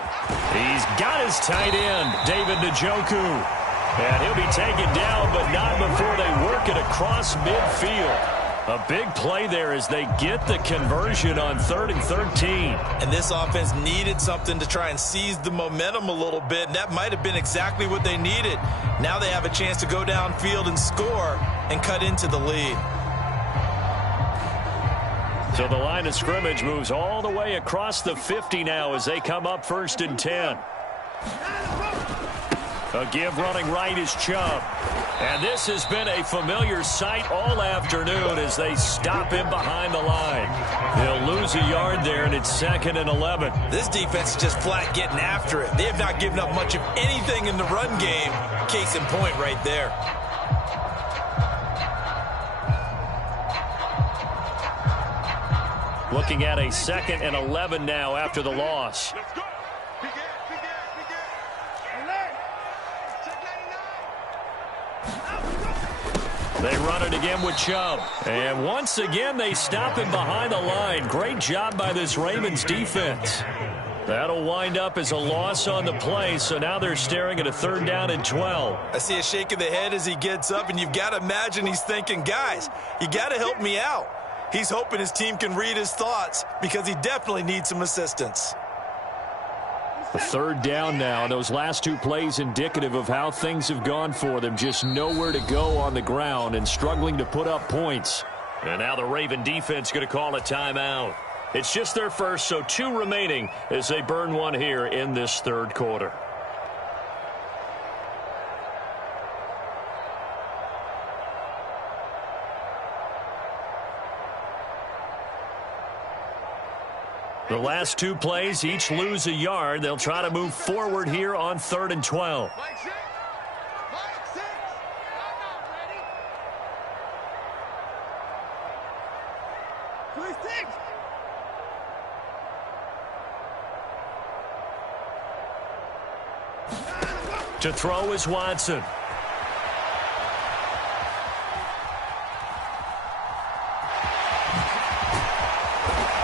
He's got his tight end, David Njoku. And he'll be taken down, but not before they work it across midfield. A big play there as they get the conversion on 3rd and 13. And this offense needed something to try and seize the momentum a little bit, and that might have been exactly what they needed. Now they have a chance to go downfield and score and cut into the lead. So the line of scrimmage moves all the way across the 50 now as they come up 1st and 10. A give running right is Chubb. And this has been a familiar sight all afternoon as they stop him behind the line. They'll lose a yard there, and it's 2nd and 11. This defense is just flat getting after it. They have not given up much of anything in the run game. Case in point right there. Looking at a 2nd and 11 now after the loss. They run it again with Chubb. And once again, they stop him behind the line. Great job by this Ravens defense. That'll wind up as a loss on the play, so now they're staring at a 3rd down and 12. I see a shake of the head as he gets up, and you've got to imagine he's thinking, guys, you got to help me out. He's hoping his team can read his thoughts because he definitely needs some assistance. The 3rd down now. Those last 2 plays indicative of how things have gone for them. Just nowhere to go on the ground and struggling to put up points. And now the Raven defense going to call a timeout. It's just their first, so 2 remaining as they burn one here in this 3rd quarter. The last 2 plays each lose a yard. They'll try to move forward here on 3rd and 12. To throw is Watson.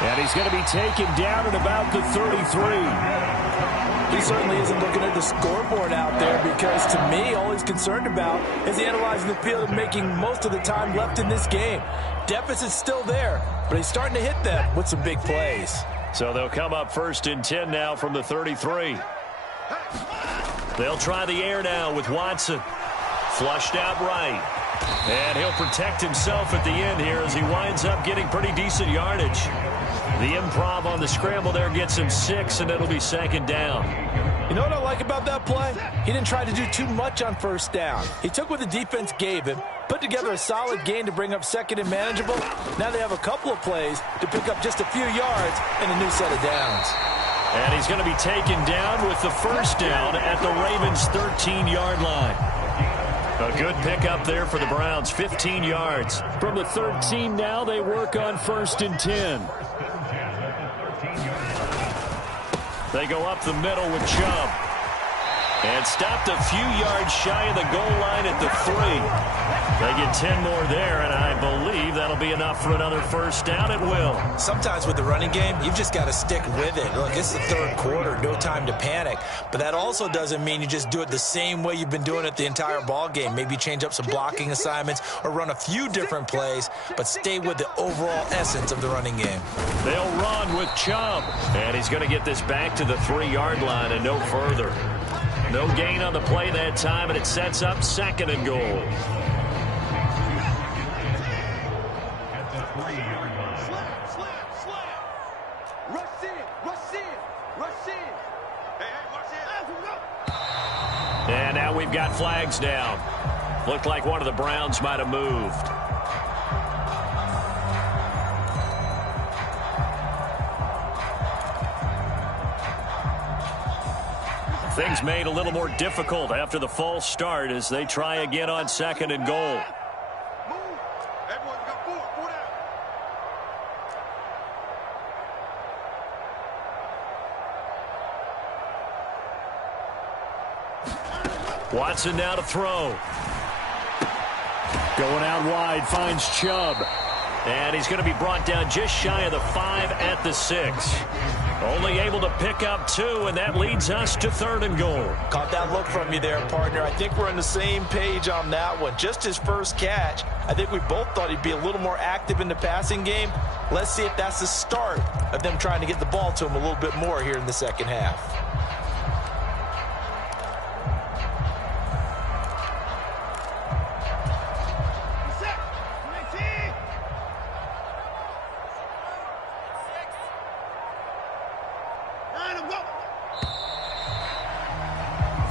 And he's going to be taken down at about the 33. He certainly isn't looking at the scoreboard out there because, to me, all he's concerned about is analyzing the field and making most of the time left in this game. Deficit's still there, but he's starting to hit them with some big plays. So they'll come up 1st and 10 now from the 33. They'll try the air now with Watson. Flushed out right. And he'll protect himself at the end here as he winds up getting pretty decent yardage. The improv on the scramble there gets him 6, and it'll be 2nd down. You know what I like about that play? He didn't try to do too much on 1st down. He took what the defense gave him, put together a solid gain to bring up 2nd and manageable. Now they have a couple of plays to pick up just a few yards and a new set of downs. And he's going to be taken down with the 1st down at the Ravens' 13-yard line. A good pickup there for the Browns, 15 yards. From the 13 now, they work on 1st and 10. They go up the middle with Chubb. And stopped a few yards shy of the goal line at the 3. They get 10 more there, and I believe that'll be enough for another 1st down. It will. Sometimes with the running game, you've just got to stick with it. Look, it's the 3rd quarter, no time to panic. But that also doesn't mean you just do it the same way you've been doing it the entire ball game. Maybe change up some blocking assignments or run a few different plays, but stay with the overall essence of the running game. They'll run with Chubb, and he's going to get this back to the 3-yard line and no further. No gain on the play that time, and it sets up 2nd and goal. And now we've got flags down. Looked like one of the Browns might have moved. Things made a little more difficult after the false start as they try again on 2nd and goal. Watson now to throw. Going out wide, finds Chubb. And he's going to be brought down just shy of the 5 at the 6. Only able to pick up 2, and that leads us to 3rd and goal. Caught that look from you there, partner. I think we're on the same page on that one. Just his first catch, I think we both thought he'd be a little more active in the passing game. Let's see if that's the start of them trying to get the ball to him a little bit more here in the second half.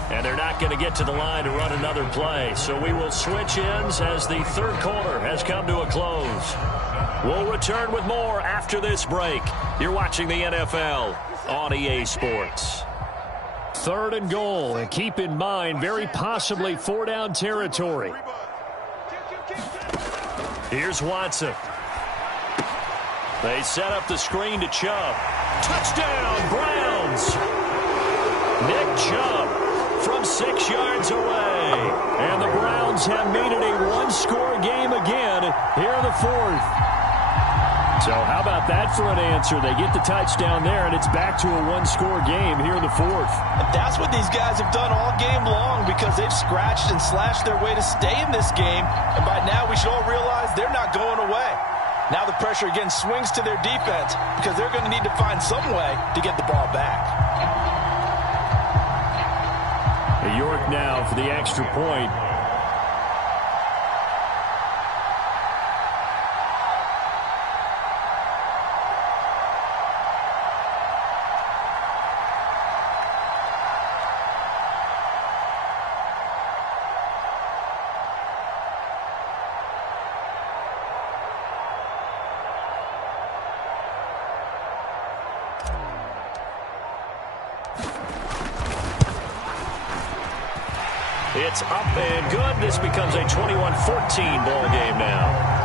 And they're not going to get to the line to run another play. So we will switch ends as the 3rd quarter has come to a close. We'll return with more after this break. You're watching the NFL on EA Sports. 3rd and goal, and keep in mind, very possibly 4-down territory. Here's Watson. They set up the screen to Chubb. Touchdown, Browns! Nick Chubb from 6 yards away. And the Browns have made it a one-score game again here in the 4th. So how about that for an answer? They get the touchdown there, and it's back to a one-score game here in the 4th. And that's what these guys have done all game long because they've scratched and slashed their way to stay in this game. And by now we should all realize they're not going away. Now the pressure again swings to their defense because they're going to need to find some way to get the ball back. York now for the extra point. It's up and good. This becomes a 21-14 ball game now.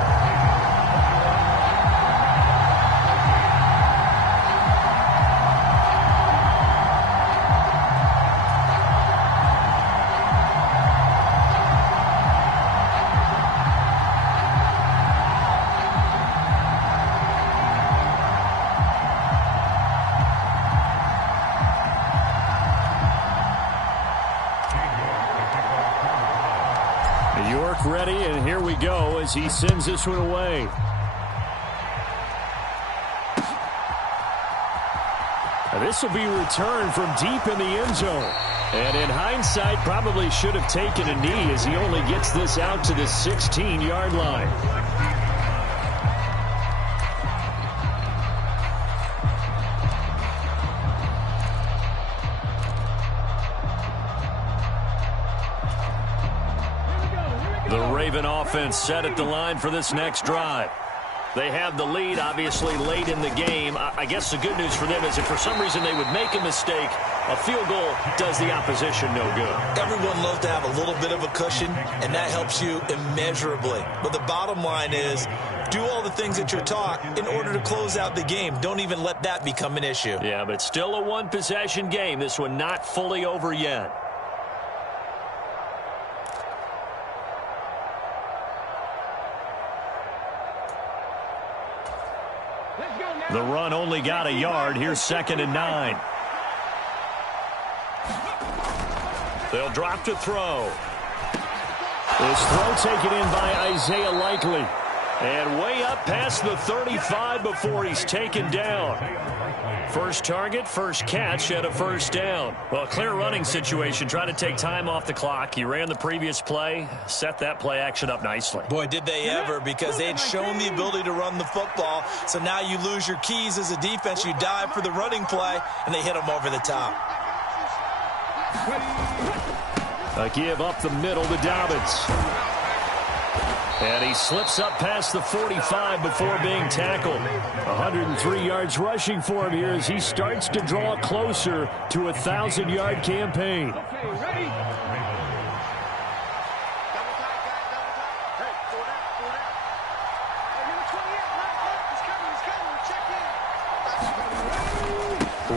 York ready, and here we go as he sends this one away. This will be returned from deep in the end zone. And in hindsight, probably should have taken a knee as he only gets this out to the 16-yard line. The Raven offense set at the line for this next drive. They have the lead, obviously, late in the game. I guess the good news for them is if for some reason they would make a mistake, a field goal does the opposition no good. Everyone loves to have a little bit of a cushion, and that helps you immeasurably. But the bottom line is, do all the things that you're taught in order to close out the game. Don't even let that become an issue. Yeah, but still a one-possession game. This one not fully over yet. The run only got a yard. Here's 2nd and 9. They'll drop to throw. This throw taken in by Isaiah Likely. And way up past the 35 before he's taken down. First target, first catch, and a first down. Well, a clear running situation. Trying to take time off the clock. He ran the previous play, set that play action up nicely. Boy, did they ever, because they had shown the ability to run the football. So now you lose your keys as a defense. You dive for the running play, and they hit him over the top. A give up the middle to Dobbins. And he slips up past the 45 before being tackled. 103 yards rushing for him here as he starts to draw closer to a 1,000-yard campaign. Okay, ready?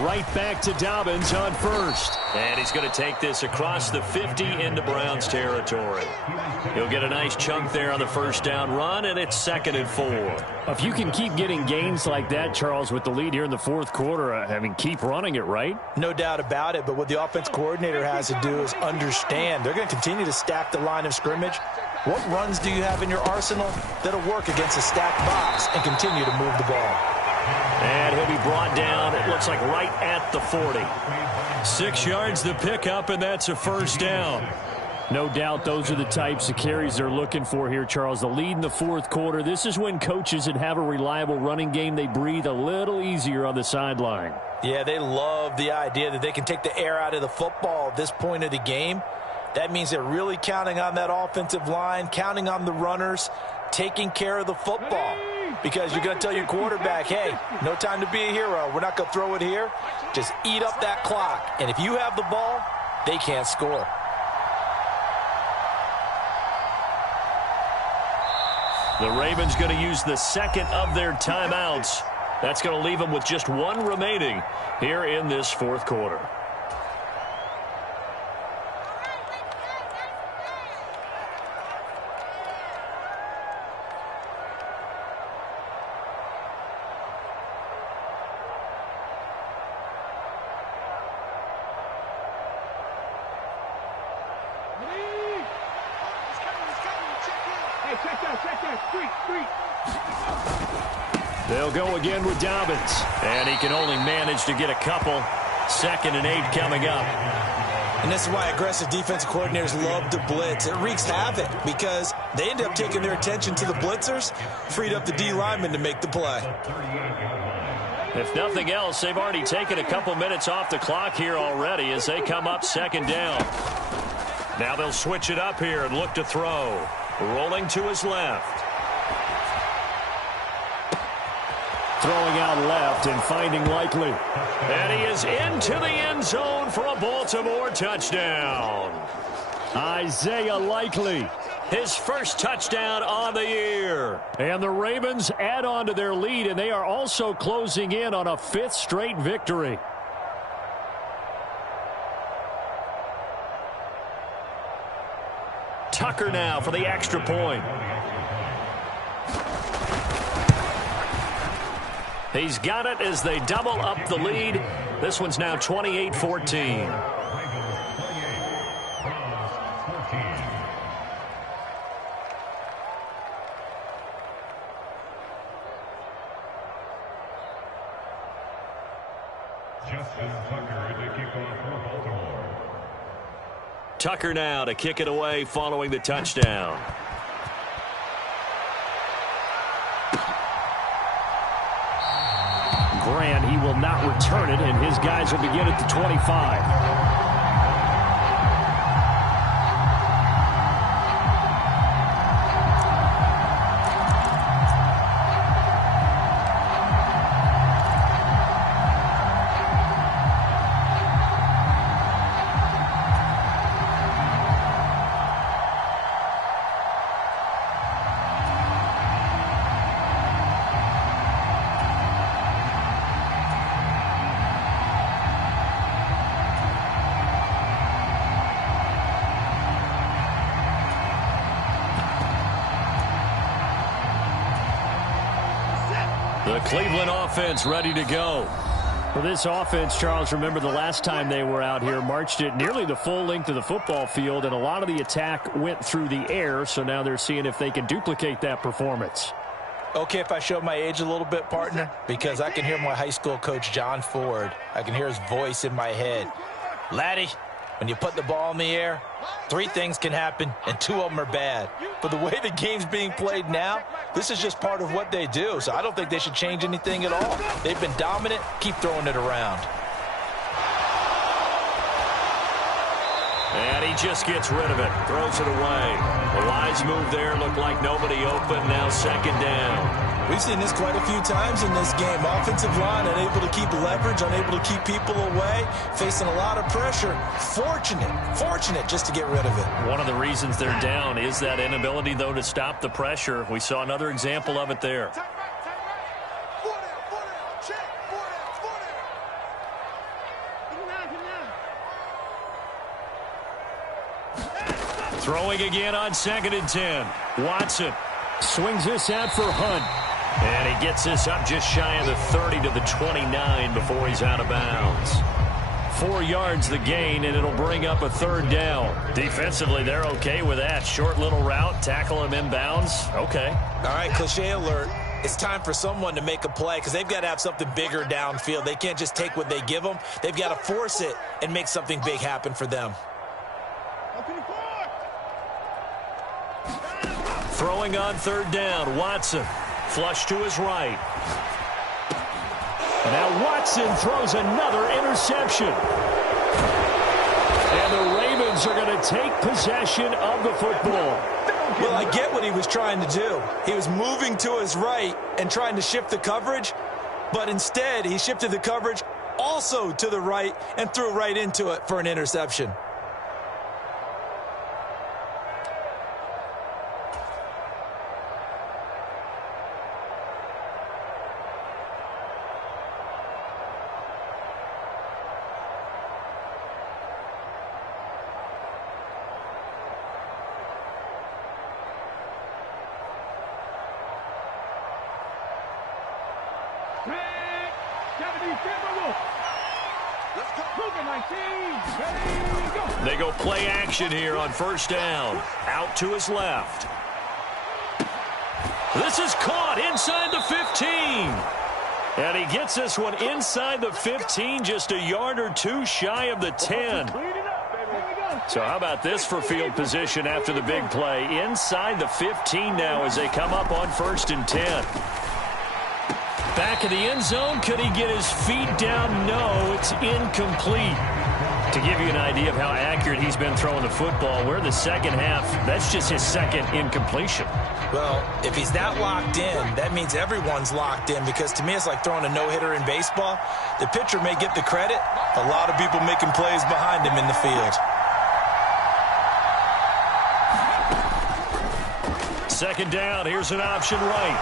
Right back to Dobbins on first. And he's going to take this across the 50 into Browns territory. He'll get a nice chunk there on the first down run, and it's 2nd and 4. If you can keep getting gains like that, Charles, with the lead here in the fourth quarter, keep running it, right? No doubt about it, but what the offense coordinator has to do is understand. They're going to continue to stack the line of scrimmage. What runs do you have in your arsenal that'll work against a stacked box and continue to move the ball? And he'll be brought down, it looks like right at the 40. 6 yards the pickup, and that's a first down. No doubt those are the types of carries they're looking for here, Charles. The lead in the fourth quarter. This is when coaches that have a reliable running game, they breathe a little easier on the sideline. Yeah, they love the idea that they can take the air out of the football at this point of the game. That means they're really counting on that offensive line, counting on the runners, taking care of the football. Because you're going to tell your quarterback, hey, no time to be a hero. We're not going to throw it here. Just eat up that clock. And if you have the ball, they can't score. The Ravens going to use the second of their timeouts. That's going to leave them with just one remaining here in this fourth quarter. They'll go again with Dobbins. And he can only manage to get a couple. 2nd and 8 coming up. And this is why aggressive defensive coordinators love to blitz. It wreaks havoc because they end up taking their attention to the blitzers, freed up the D lineman to make the play. If nothing else, they've already taken a couple minutes off the clock here already as they come up 2nd down. Now they'll switch it up here and look to throw. Rolling to his left. Throwing out left and finding Likely. And he is into the end zone for a Baltimore touchdown. Isaiah Likely. His first touchdown on the year. And the Ravens add on to their lead, and they are also closing in on a 5th straight victory. Tucker now for the extra point. He's got it as they double up the lead. This one's now 28-14. Tucker now to kick it away following the touchdown. Grant, he will not return it, and his guys will begin at the 25. The Cleveland offense ready to go. For this offense, Charles, remember the last time they were out here, marched it nearly the full length of the football field, and a lot of the attack went through the air, so now they're seeing if they can duplicate that performance. Okay, if I show my age a little bit, partner, because I can hear my high school coach, John Ford. I can hear his voice in my head. Laddie, when you put the ball in the air, 3 things can happen, and 2 of them are bad. But the way the game's being played now, this is just part of what they do, so I don't think they should change anything at all. They've been dominant. Keep throwing it around. And he just gets rid of it, throws it away. A wise move there, looked like nobody open, now 2nd down. We've seen this quite a few times in this game. Offensive line unable to keep leverage, unable to keep people away, facing a lot of pressure. Fortunate just to get rid of it. One of the reasons they're down is that inability, though, to stop the pressure. We saw another example of it there. Throwing again on 2nd and 10. Watson swings this out for Hunt. And he gets this up just shy of the 30 to the 29 before he's out of bounds. 4 yards the gain, and it'll bring up a 3rd down. Defensively, they're okay with that. Short little route, tackle him inbounds. Okay. All right, cliche alert. It's time for someone to make a play because they've got to have something bigger downfield. They can't just take what they give them. They've got to force it and make something big happen for them. Throwing on 3rd down, Watson. Flush to his right. Now Watson throws another interception. And the Ravens are going to take possession of the football. Well, I get what he was trying to do. He was moving to his right and trying to shift the coverage, but instead he shifted the coverage also to the right and threw right into it for an interception. They go play action here on 1st down. Out to his left. This is caught inside the 15. And he gets this one inside the 15, just a yard or 2 shy of the 10. So how about this for field position after the big play? Inside the 15 now as they come up on 1st and 10. Back of the end zone. Could he get his feet down? No, it's incomplete. To give you an idea of how accurate he's been throwing the football, we're in the second half. That's just his 2nd incompletion. Well, if he's that locked in, that means everyone's locked in, because to me it's like throwing a no-hitter in baseball. The pitcher may get the credit. A lot of people making plays behind him in the field. 2nd down. Here's an option right.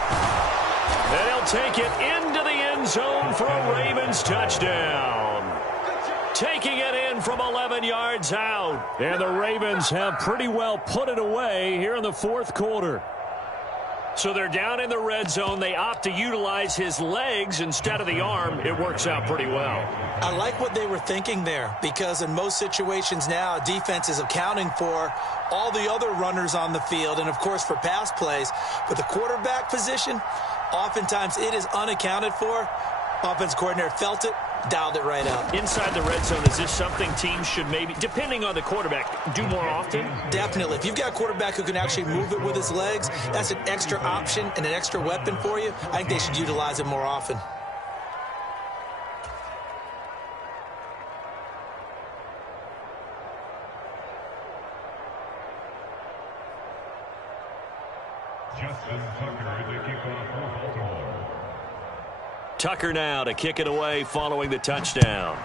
And he'll take it into the end zone for a Ravens touchdown. Taking it in from 11 yards out. And the Ravens have pretty well put it away here in the 4th quarter. So they're down in the red zone. They opt to utilize his legs instead of the arm. It works out pretty well. I like what they were thinking there, because in most situations now, defense is accounting for all the other runners on the field and, of course, for pass plays. But the quarterback position, oftentimes it is unaccounted for. Offense coordinator felt it, dialed it right out. Inside the red zone, is this something teams should maybe, depending on the quarterback, do more often? Definitely. If you've got a quarterback who can actually move it with his legs, that's an extra option and an extra weapon for you. I think they should utilize it more often. Justin Tucker, the kickoff for Baltimore. Tucker now to kick it away following the touchdown.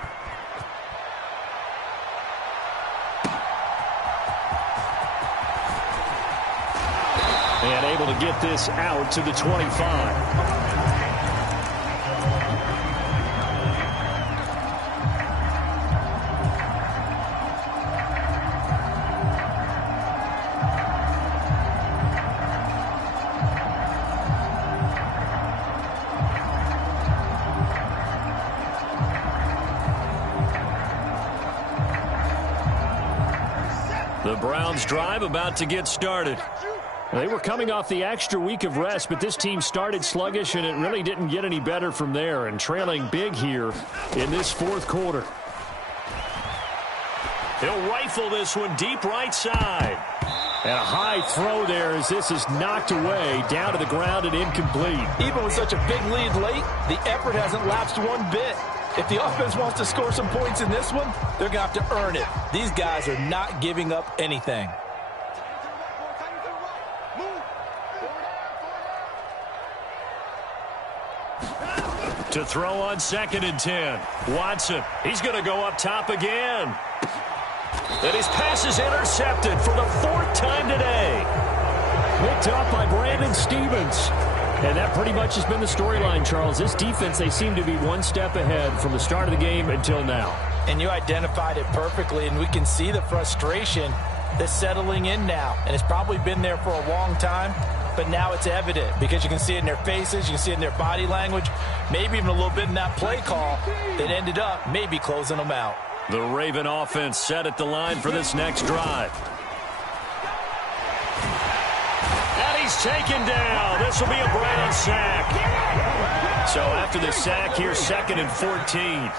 And able to get this out to the 25. The Browns drive about to get started. They were coming off the extra week of rest, but this team started sluggish, and it really didn't get any better from there, and trailing big here in this 4th quarter. He'll rifle this one deep right side. And a high throw there as this is knocked away, down to the ground and incomplete. Even with such a big lead late, the effort hasn't lapsed one bit. If the offense wants to score some points in this one, they're going to have to earn it. These guys are not giving up anything. To throw on 2nd and 10. Watson, he's going to go up top again. And his pass is intercepted for the 4th time today. Picked up by Brandon Stevens. And that pretty much has been the storyline, Charles. This defense, they seem to be one step ahead from the start of the game until now. And you identified it perfectly, and we can see the frustration that's settling in now, and it's probably been there for a long time, but now it's evident because you can see it in their faces, you can see it in their body language, maybe even a little bit in that play call that ended up maybe closing them out. The Raven offense set at the line for this next drive. And he's taken down. This will be a Brown sack. So after the sack, here's 2nd and 14.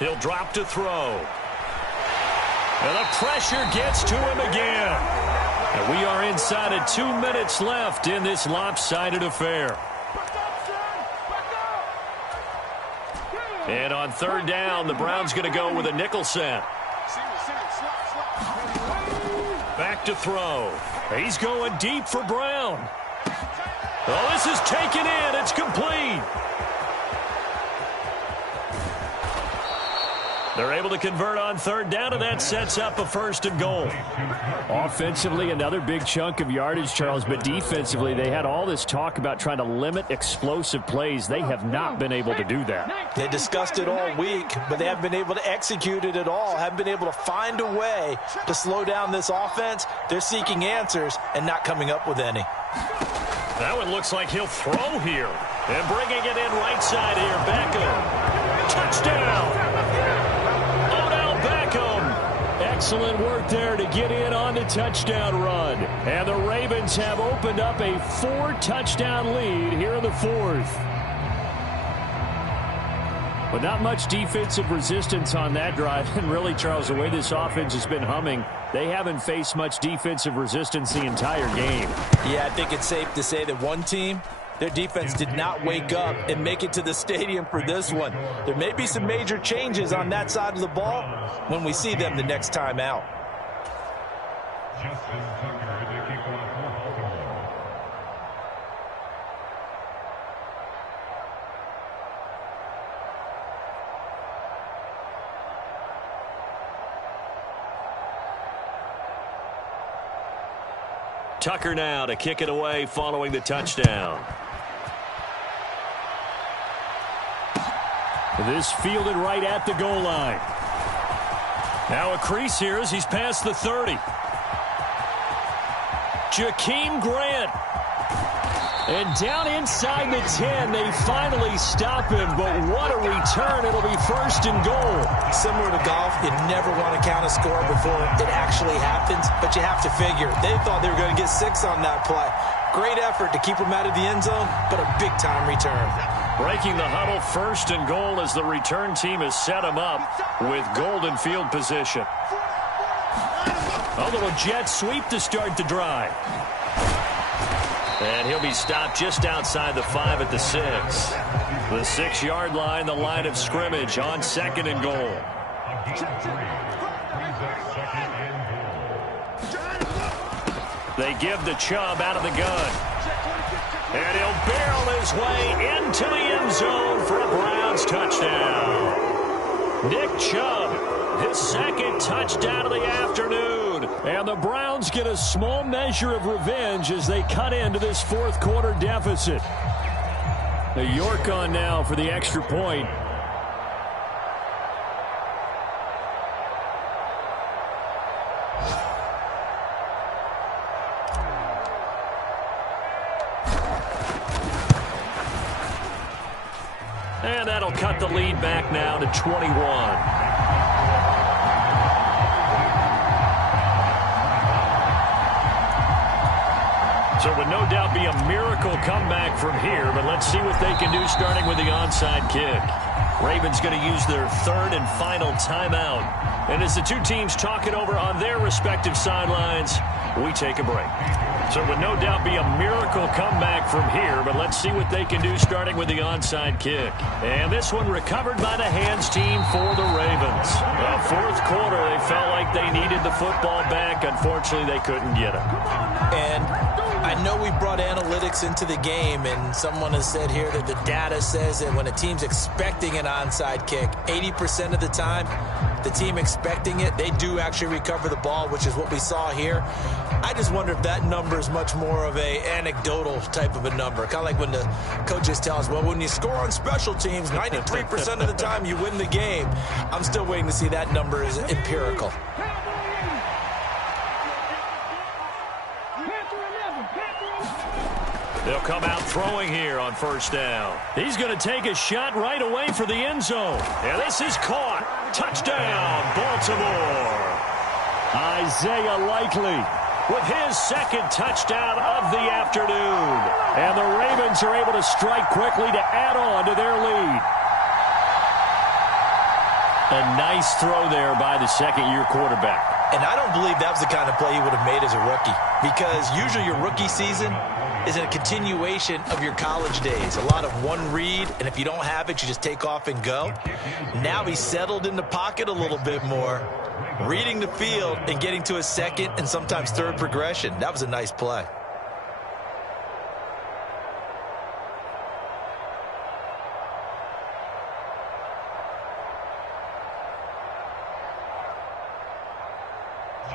He'll drop to throw. And the pressure gets to him again. And we are inside of 2 minutes left in this lopsided affair. And on 3rd down, the Browns going to go with a nickel set. Back to throw. He's going deep for Brown. Oh, this is taken in. It's complete. They're able to convert on 3rd down, and that sets up a 1st and goal. Offensively, another big chunk of yardage, Charles, but defensively, they had all this talk about trying to limit explosive plays. They have not been able to do that. They discussed it all week, but they haven't been able to execute it at all, haven't been able to find a way to slow down this offense. They're seeking answers and not coming up with any. That one looks like he'll throw here. And bringing it in right side here, Beckham. Touchdown! Excellent work there to get in on the touchdown run. And the Ravens have opened up a 4-touchdown lead here in the 4th. But not much defensive resistance on that drive. And really, Charles, the way this offense has been humming, they haven't faced much defensive resistance the entire game. Yeah, I think it's safe to say that one team, their defense did not wake up and make it to the stadium for this one. There may be some major changes on that side of the ball when we see them the next time out. Tucker now to kick it away following the touchdown. This fielded right at the goal line. Now a crease here as he's past the 30. Jakeem Grant. And down inside the 10, they finally stop him. But what a return. It'll be 1st and goal. Similar to golf, you never want to count a score before it actually happens. But you have to figure, they thought they were going to get 6 on that play. Great effort to keep them out of the end zone, but a big-time return. Breaking the huddle, 1st and goal as the return team has set him up with golden field position. A little jet sweep to start the drive. And he'll be stopped just outside the 5 at the 6. The 6-yard line, the line of scrimmage on 2nd and goal. They give the Chubb out of the gun. And he'll barrel his way into the end zone for a Browns touchdown. Nick Chubb, his 2nd touchdown of the afternoon. And the Browns get a small measure of revenge as they cut into this 4th quarter deficit. The York on now for the extra point. And that'll cut the lead back now to 21. So it would no doubt be a miracle comeback from here, but let's see what they can do starting with the onside kick. Ravens going to use their 3rd and final timeout. And as the two teams talk it over on their respective sidelines, we take a break. So it would no doubt be a miracle comeback from here, but let's see what they can do starting with the onside kick. And this one recovered by the hands team for the Ravens. The 4th quarter, they felt like they needed the football back. Unfortunately, they couldn't get it. And I I know we brought analytics into the game, and someone has said here that the data says that when a team's expecting an onside kick, 80% of the time, the team expecting it, they do actually recover the ball, which is what we saw here. I just wonder if that number is much more of a anecdotal type of a number. Kind of like when the coaches tell us, well, when you score on special teams, 93% of the time you win the game. I'm still waiting to see that number is empirical. They'll come out throwing here on first down. He's going to take a shot right away for the end zone. And this is caught. Touchdown, Baltimore. Isaiah Likely with his second touchdown of the afternoon. And the Ravens are able to strike quickly to add on to their lead. A nice throw there by the second-year quarterback. And I don't believe that was the kind of play he would have made as a rookie, because usually your rookie season is a continuation of your college days. A lot of one read, and if you don't have it, you just take off and go. Now he's settled in the pocket a little bit more, reading the field and getting to a second and sometimes third progression. That was a nice play.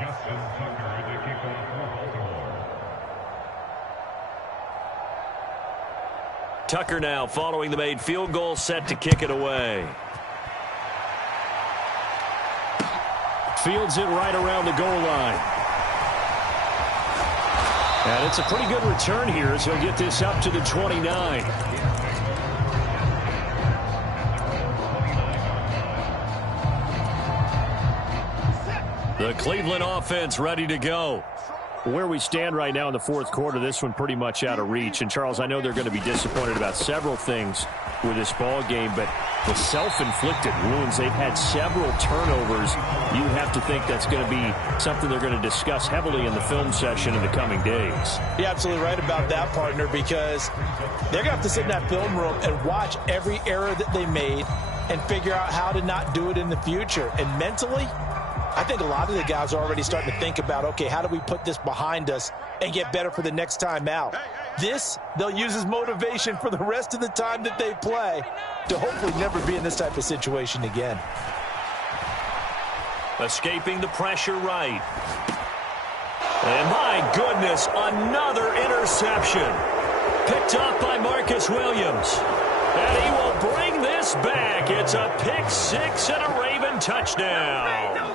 Justin Tucker, the kickoff for Baltimore. Tucker now following the made field goal, set to kick it away. Fields it right around the goal line. And it's a pretty good return here as he'll get this up to the 29. The Cleveland offense ready to go. Where we stand right now in the fourth quarter, this one pretty much out of reach. And, Charles, I know they're going to be disappointed about several things with this ball game, but the self-inflicted wounds, they've had several turnovers. You have to think that's going to be something they're going to discuss heavily in the film session in the coming days. You're absolutely right about that, partner, because they're going to have to sit in that film room and watch every error that they made and figure out how to not do it in the future. And mentally, I think a lot of the guys are already starting to think about, okay, how do we put this behind us and get better for the next time out? This, they'll use as motivation for the rest of the time that they play to hopefully never be in this type of situation again. Escaping the pressure right. And my goodness, another interception. Picked off by Marcus Williams. And he will bring this back. It's a pick six and a Raven touchdown.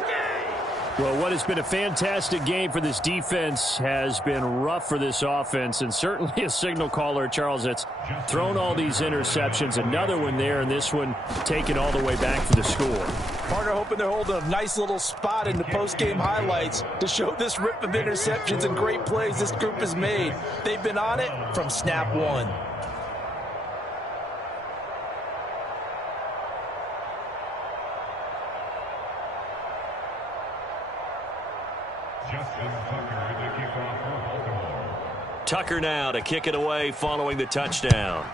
Well, what has been a fantastic game for this defense has been rough for this offense, and certainly a signal caller, Charles, that's thrown all these interceptions. Another one there, and this one taken all the way back for the score. Partner hoping they're holding a nice little spot in the post-game highlights to show this rip of interceptions and great plays this group has made. They've been on it from snap one. Justin Tucker, the kickoff for Baltimore. Tucker now to kick it away following the touchdown.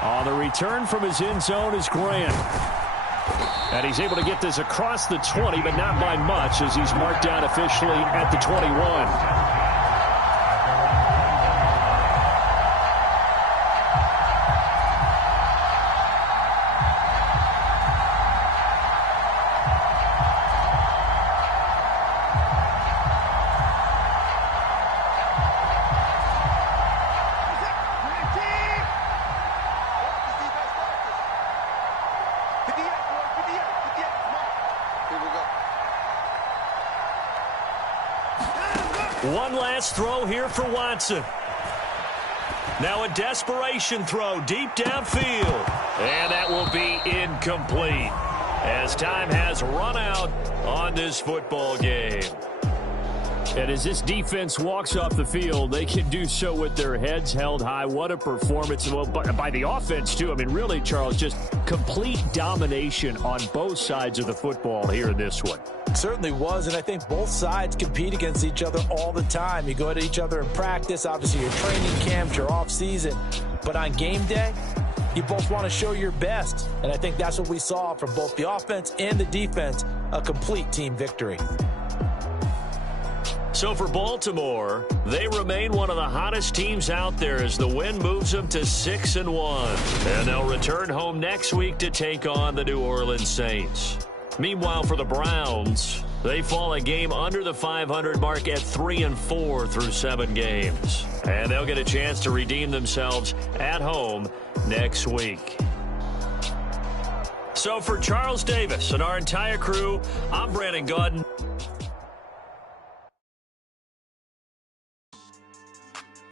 On the return from his end zone is Grant. And he's able to get this across the 20, but not by much, as he's marked down officially at the 21. One last throw here for Watson. Now a desperation throw deep downfield. And that will be incomplete as time has run out on this football game. And as this defense walks off the field, they can do so with their heads held high. What a performance by the offense, too. I mean, really, Charles, just complete domination on both sides of the football here in this one. Certainly was, and I think both sides compete against each other all the time. You go at each other in practice, obviously your training camps, your off season, but on game day, you both want to show your best, and I think that's what we saw from both the offense and the defense, a complete team victory. So for Baltimore, they remain one of the hottest teams out there as the win moves them to 6-1. And they'll return home next week to take on the New Orleans Saints. Meanwhile, for the Browns, they fall a game under the 500 mark at 3-4 through 7 games. And they'll get a chance to redeem themselves at home next week. So for Charles Davis and our entire crew, I'm Brandon Gaudin.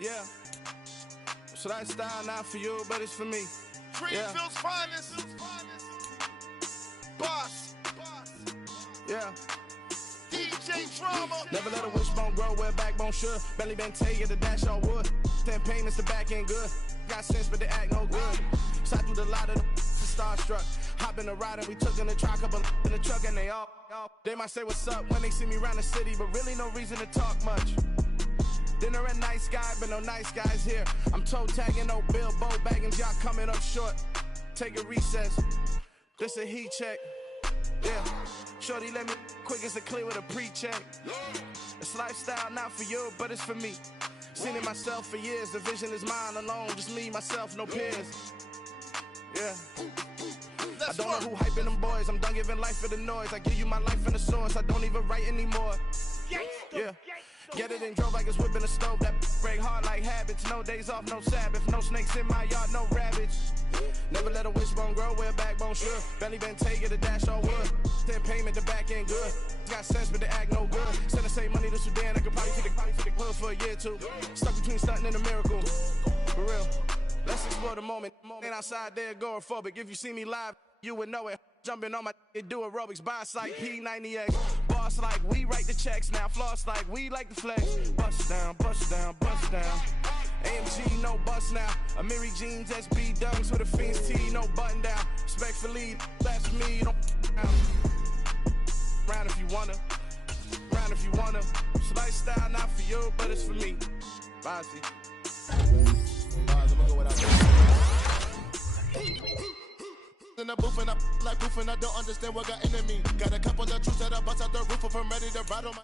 Yeah. So that style not for you, but it's for me. Greenfield's finest. Boss. Yeah. DJ Drama. Never let a wishbone grow where a backbone should. Belly been tell you the dash on wood. 10 payments, the back end good. Got sense, but they act no good. So I do the lot of the starstruck. Hop in the ride and we took in the truck, couple in the truck, and they all. They might say what's up when they see me around the city, but really no reason to talk much. Dinner a nice guy, but no nice guys here. I'm toe tagging, no Bilbo bagging, y'all coming up short. Take a recess. This a heat check. Yeah. Shorty let me quick as a clear with a pre-check. It's lifestyle not for you, but it's for me. Seen it myself for years. The vision is mine alone. Just me, myself, no peers. Yeah. I don't know who hyping them boys. I'm done giving life for the noise. I give you my life in the source. I don't even write anymore. Yeah. Get it and drove like it's whipping a stove. That break hard like habits. No days off, no Sabbath. No snakes in my yard, no rabbits. Never let a wishbone grow where a backbone should. Belly been take it, a dash on wood. 10 payment, the back end good. Got sense, but they act no good. Send the same money to Sudan. I could probably take the hood for a year or two. Stuck between stunting and a miracle. For real. Let's explore the moment. Ain't outside there agoraphobic. If you see me live, you would know it. Jumping on my do aerobics, buy site P90X. Boss like we write the checks now. Floss like we like the flex. Bust down, bust down, bust down. AMG, no bust now. Amiri jeans, SB dunks with a Fiends T, no button down. Respectfully, that's for me, don't round if you wanna. Round if you wanna. It's lifestyle not for you, but it's for me. Bye, see. I'm gonna go without in the booth and I like proof and I don't understand what got into me. Got a couple of troops that I bust out the roof of, I'm ready to ride on my